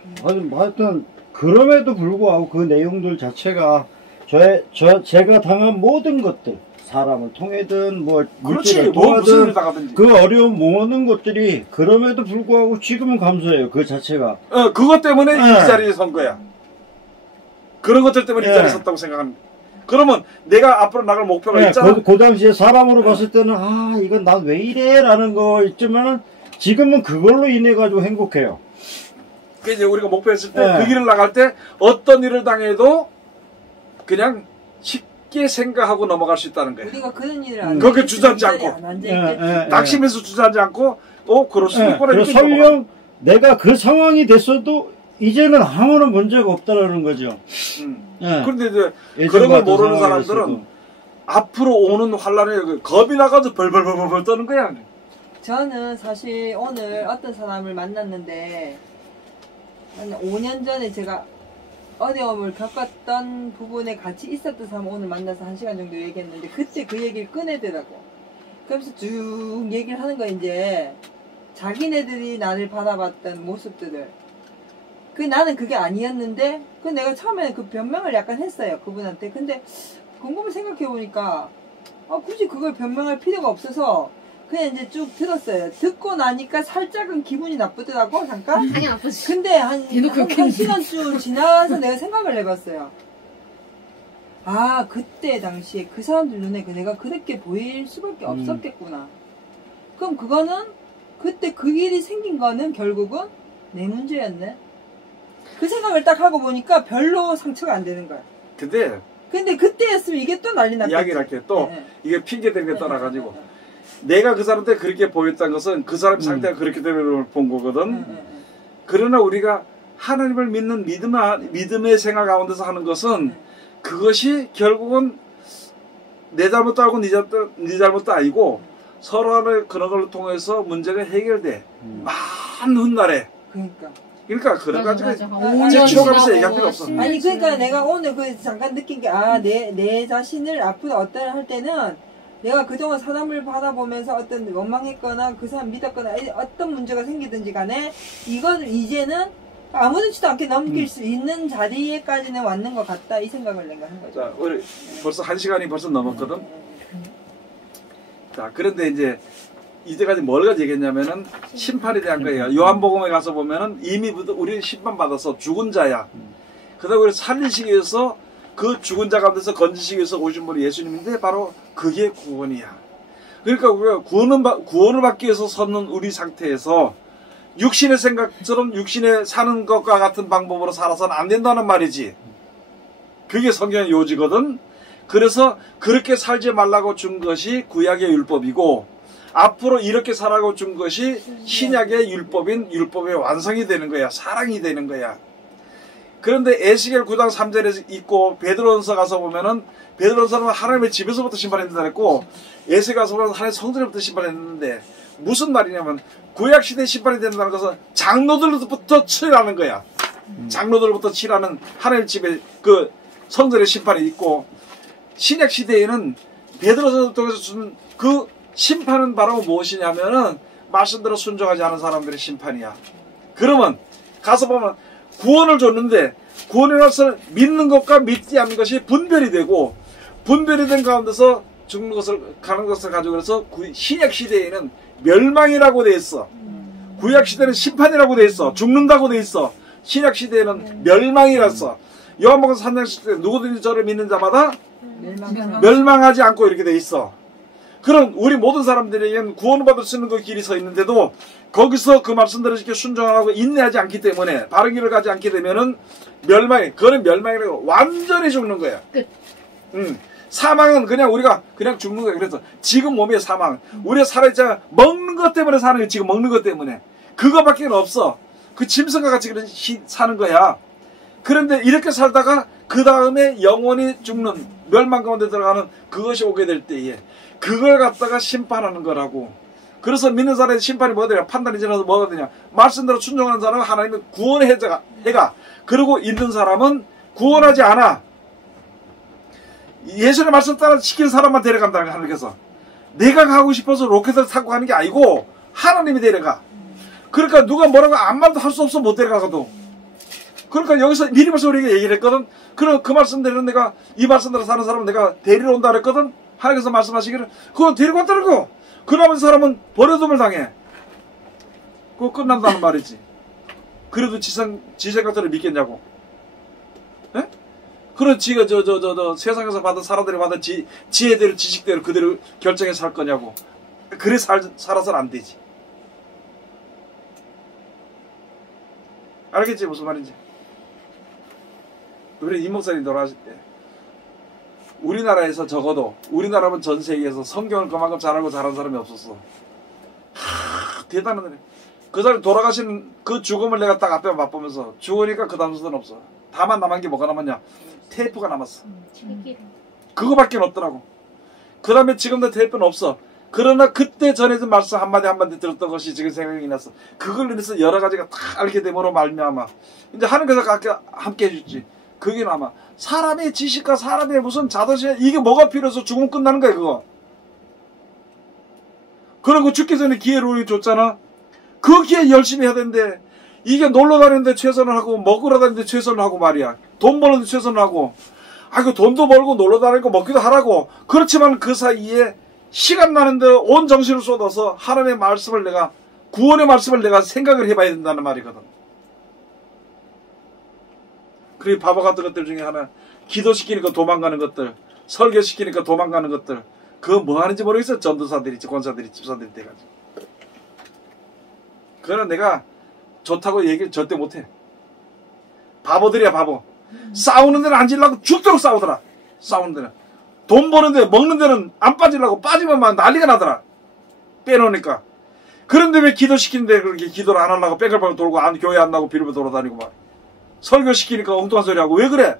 하여튼 그럼에도 불구하고 그 내용들 자체가 제가 당한 모든 것들 사람을 통해든 뭐 그렇지. 물질을 뭐 무슨 일을 통하든 당하든지. 그 어려운 모든 것들이 그럼에도 불구하고 지금은 감사해요. 그 자체가. 그것 때문에 이 네. 자리에 선 거야. 그런 것들 때문에 이 네. 자리에 섰다고 생각합니다. 그러면 내가 앞으로 나갈 목표가 네, 있잖아. 그 당시에 사람으로 봤을 때는 이건 난 왜 이래 라는 거 있지만 지금은 그걸로 인해 가지고 행복해요. 그 이제 우리가 목표했을 때 네. 그 길을 나갈 때 어떤 일을 당해도 그냥 쉽게 생각하고 넘어갈 수 있다는 거예요. 우리가 그런 일을 안 그렇게 했으면 주저앉지 이 자리에 않고. 안 앉아있겠지. 낙심해서 주저하지 않고 그럴 수 예, 있구나 그리고 이렇게 넘어가. 설령 내가 그 상황이 됐어도 이제는 아무런 문제가 없다라는 거죠. 예. 그런데 이제 예전 그런 걸 같은 모르는 상황이 사람들은 됐어도. 앞으로 오는 환란에 겁이 나가서 벌벌벌벌 떠는 거야. 저는 사실 오늘 어떤 사람을 만났는데 한 5년 전에 제가 어려움을 겪었던 부분에 같이 있었던 사람 오늘 만나서 1시간 정도 얘기했는데 그때 그 얘기를 꺼내더라고. 그러면서 쭉 얘기를 하는 거 이제 자기네들이 나를 바라봤던 모습들을 나는 그게 아니었는데 내가 처음에는 그 변명을 약간 했어요 그분한테. 근데 곰곰이 생각해보니까 굳이 그걸 변명할 필요가 없어서 그냥 이제 쭉 들었어요. 듣고 나니까 살짝은 기분이 나쁘더라고 잠깐. 당연히 아프지. 근데 한 대놓고 욕했는데. 시간쯤 지나서 내가 생각을 해봤어요. 아 그때 당시에 그 사람들 눈에 내가 그렇게 보일 수밖에 없었겠구나. 그럼 그거는 그때 그 일이 생긴 거는 결국은 내 문제였네. 그 생각을 딱 하고 보니까 별로 상처가 안 되는 거야. 근데 그때였으면 이게 또 난리 났겠지. 이야기를 할게 또 네. 이게 핑계대는 게 떠나가지고 내가 그 사람한테 그렇게 보였다는 것은 그 사람 상태가 그렇게 되는 걸 본 거거든. 그러나 우리가 하나님을 믿는 믿음의 생활 가운데서 하는 것은 그것이 결국은 내 잘못도 알고 네 잘못도 아니고 서로의 그런 걸 통해서 문제가 해결돼. 많은 훗날에. 그러니까 그런 가지고 치워가면서 얘기할 필요 없어. 아니 그러니까 내가 오늘 잠깐 느낀 게 내 자신을 앞으로 할 때는 내가 그동안 사람을 바라보면서 어떤 원망했거나 그 사람 믿었거나 어떤 문제가 생기든지 간에 이거를 이제는 아무렇지도 않게 넘길 수 있는 자리에까지는 왔는 것 같다 이 생각을 내가 한 거죠. 자, 우리 벌써 1시간이 벌써 넘었거든. 자, 그런데 이제까지 뭘 가지고 얘기했냐면은 심판에 대한 거예요. 요한복음에 가서 보면은 이미 우리 심판받아서 죽은 자야. 그다음에 우리 살리시기 위해서 그 죽은 자 가운데서 건지시기 위해서 오신 분이 예수님인데 바로 그게 구원이야. 그러니까 우리가 구원을 받기 위해서 섰는 우리 상태에서 육신의 생각처럼 육신에 사는 것과 같은 방법으로 살아서는 안 된다는 말이지. 그게 성경의 요지거든. 그래서 그렇게 살지 말라고 준 것이 구약의 율법이고 앞으로 이렇게 살라고 준 것이 신약의 율법인 율법의 완성이 되는 거야. 사랑이 되는 거야. 그런데 에스겔 9장 3절에 있고 베드로전서 가서 보면은 베드로전서는 하나님의 집에서부터 심판했다 했고 에스겔 가서 보면 하나님의 성전에부터 심판했는데 무슨 말이냐면 구약시대 심판이 된다는 것은 장로들부터 칠하는 거야. 장로들부터 칠하는 하나님 집에 그 성전의 심판이 있고 신약시대에는 베드로전서 통해서 준 그 심판은 바로 무엇이냐면은 말씀대로 순종하지 않은 사람들의 심판이야. 그러면 가서 보면 구원을 줬는데 구원에 나서 믿는 것과 믿지 않는 것이 분별이 되고 분별이 된 가운데서 죽는 것을 가는 것을 가지고 그래서 신약 시대에는 멸망이라고 돼 있어. 구약 시대는 심판이라고 돼 있어. 죽는다고 돼 있어. 신약 시대에는 멸망이라서 요한복음 3장 10절 누구든지 저를 믿는 자마다 멸망하지 않고 이렇게 돼 있어. 그럼 우리 모든 사람들에게는 구원을 받을 수 있는 그 길이 서 있는데도 거기서 그 말씀대로 이렇게 순종하고 인내하지 않기 때문에 바른 길을 가지 않게 되면은 그거는 멸망이라고 완전히 죽는 거야. 끝. 사망은 그냥 우리가 그냥 죽는 거야. 그래서 지금 몸의 사망, 우리가 살아있잖아. 먹는 것 때문에 사는 거야. 지금 먹는 것 때문에. 그거밖에 없어. 그 짐승과 같이 사는 거야. 그런데 이렇게 살다가 그 다음에 영원히 죽는 멸망 가운데 들어가는 그것이 오게 될 때에 그걸 갖다가 심판하는 거라고. 그래서 믿는 사람의 심판이 뭐가 되냐? 판단이 지나서 뭐가 되냐? 말씀대로 순종하는 사람은 하나님의 구원의 해가. 그리고 있는 사람은 구원하지 않아. 예수의 말씀 따라 시키는 사람만 데려간다는 거야, 하나님께서. 내가 가고 싶어서 로켓을 타고 가는 게 아니고 하나님이 데려가. 그러니까 누가 뭐라고 아무 말도 할 수 없어 못 데려가거든. 그러니까 여기서 미리 벌써 우리가 얘기를 했거든. 그럼 그 말씀대로 내가 이 말씀대로 사는 사람은 내가 데리러 온다 그랬거든. 하나님께서 말씀하시기를 그건 데리고 왔다는 거. 그러면 사람은 버려둠을 당해. 그거 끝난다는 말이지. 그래도 지생각들을 믿겠냐고. 예? 그런 지가 세상에서 받은 사람들이 받은 지혜대로 지식대로 그대로 결정해 살 거냐고. 그래 살아서는 안 되지. 알겠지 무슨 말인지. 우리 임 목사님 돌아가실 때 우리나라에서 적어도 우리나라면 전 세계에서 성경을 그만큼 잘하고 잘한 사람이 없었어. 대단한 애. 그 사람이 돌아가신 그 죽음을 내가 딱 앞에 맛보면서 죽으니까 그 다음 수는 없어. 다만 남은 게 뭐가 남았냐? 테이프가 남았어. 책이라. 그거밖에 없더라고. 그 다음에 지금도 테이프는 없어. 그러나 그때 전해진 말씀 한마디 한마디 들었던 것이 지금 생각이 났어. 그걸 인해서 여러 가지가 다 알게 됨으로 말미암아 이제 하나님께서 함께 해주지. 그게 남아. 사람의 지식과 사람의 무슨 자도시 이게 뭐가 필요해서 죽으면 끝나는 거야 그거. 그런 거 죽기 전에 기회를 우리 줬잖아. 그 기회 열심히 해야 되는데 이게 놀러 다니는데 최선을 하고 먹으러 다니는데 최선을 하고 말이야. 돈 버는데 최선을 하고 그 돈도 벌고 놀러 다니고 먹기도 하라고. 그렇지만 그 사이에 시간 나는데 온 정신을 쏟아서 하나님의 말씀을 내가 구원의 말씀을 내가 생각을 해봐야 된다는 말이거든. 그리고 바보 같은 것들 중에 하나 기도시키니까 도망가는 것들 설교시키니까 도망가는 것들 그거 뭐 하는지 모르겠어. 전도사들이 권사들이 집사들이 돼가지고 그거는 내가 좋다고 얘기를 절대 못해. 바보들이야 바보. 싸우는 데는 앉으려고 죽도록 싸우더라. 싸우는 데는 돈 버는 데 먹는 데는 안 빠지려고 빠지면 막 난리가 나더라. 빼놓으니까. 그런데 왜 기도시키는데 그렇게 기도를 안 하려고 뺑글뺑글 돌고 교회 안 나고 비르며 돌아다니고 막 설교시키니까 엉뚱한 소리 하고 왜 그래?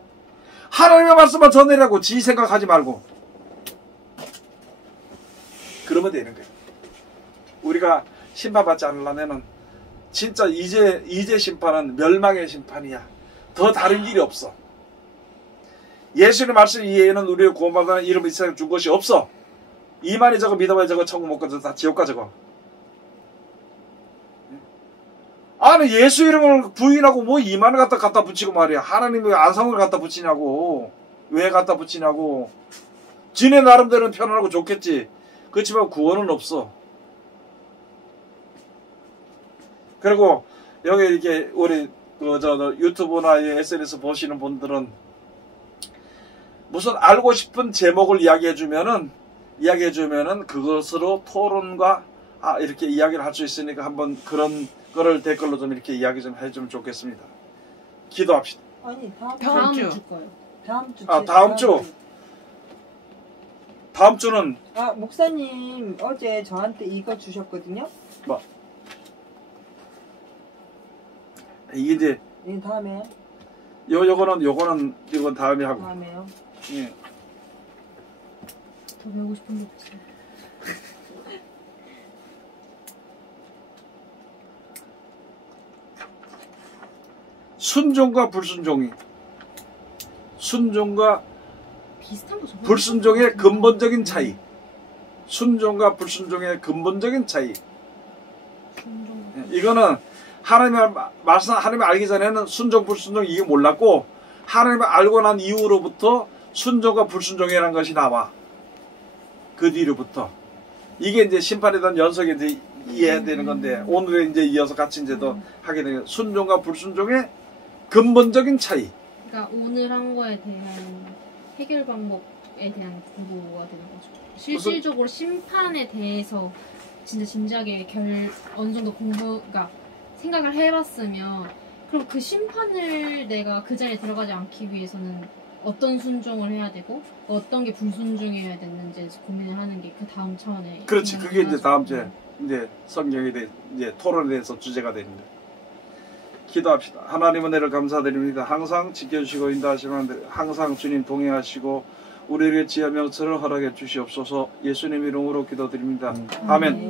하나님의 말씀만 전해라고 지 생각하지 말고. 그러면 되는 거야. 우리가 심판받지 않으려면은 진짜 이제 심판은 멸망의 심판이야. 더 다른 길이 없어. 예수의 말씀 이외에는 우리의 구원받는 이름을 이 세상에 준 것이 없어. 이만희 저거 믿어봐야 저거 천국 못 가서 다 지옥 가 저거. 아니 예수 이름을 부인하고 뭐 이만을 갖다 붙이고 말이야. 하나님 왜 안성을 갖다 붙이냐고. 왜 갖다 붙이냐고. 지네 나름대로는 편안하고 좋겠지. 그렇지만 구원은 없어. 그리고 여기 이렇게 우리 유튜브나 SNS 보시는 분들은 무슨 알고 싶은 제목을 이야기해주면은 그것으로 토론과 이렇게 이야기를 할 수 있으니까 한번 그런 거를 댓글로 좀 이렇게 이야기 좀 해주면 좋겠습니다. 기도합시다. 아니 다음 주. 줄 거예요. 다음 주. 다음 주. 다음 주는 목사님 어제 저한테 이거 주셨거든요. 뭐? 이게 이제 다음에. 요거는 다음에 하고. 다음에요. 예. 더 배우고 싶은 게 없어요. 순종과 불순종이. 순종과 비슷한 거 저번에 불순종의 근본적인 차이. 순종과 불순종의 근본적인 차이. 순종. 이거는 하나님의 말씀, 하나님을 알기 전에는 순종, 불순종 이게 몰랐고, 하나님을 알고 난 이후로부터 순종과 불순종이라는 것이 나와. 그 뒤로부터. 이게 이제 심판에 대한 연속에 이제 이해해야 되는 건데, 오늘에 이제 이어서 같이 이제 더 하게 되는 순종과 불순종의 근본적인 차이. 그러니까 오늘 한 거에 대한 해결 방법에 대한 공부가 되는 거죠. 실질적으로 심판에 대해서 진짜 진지하게 어느 정도 그러니까 생각을 해봤으면 그럼 그 심판을 내가 그 자리에 들어가지 않기 위해서는 어떤 순종을 해야 되고 어떤 게 불순종해야 되는지 고민을 하는 게 그 다음 차원에. 그렇지. 그게 이제 다음 주에 이제 성경에 대해 이제 토론에 대해서 주제가 됩니다. 기도합시다. 하나님은 은혜를 감사드립니다. 항상 지켜주시고 인도하시는 항상 주님 동행하시고 우리에게 지혜와 명철을 허락해 주시옵소서. 예수님 이름으로 기도드립니다. 아멘.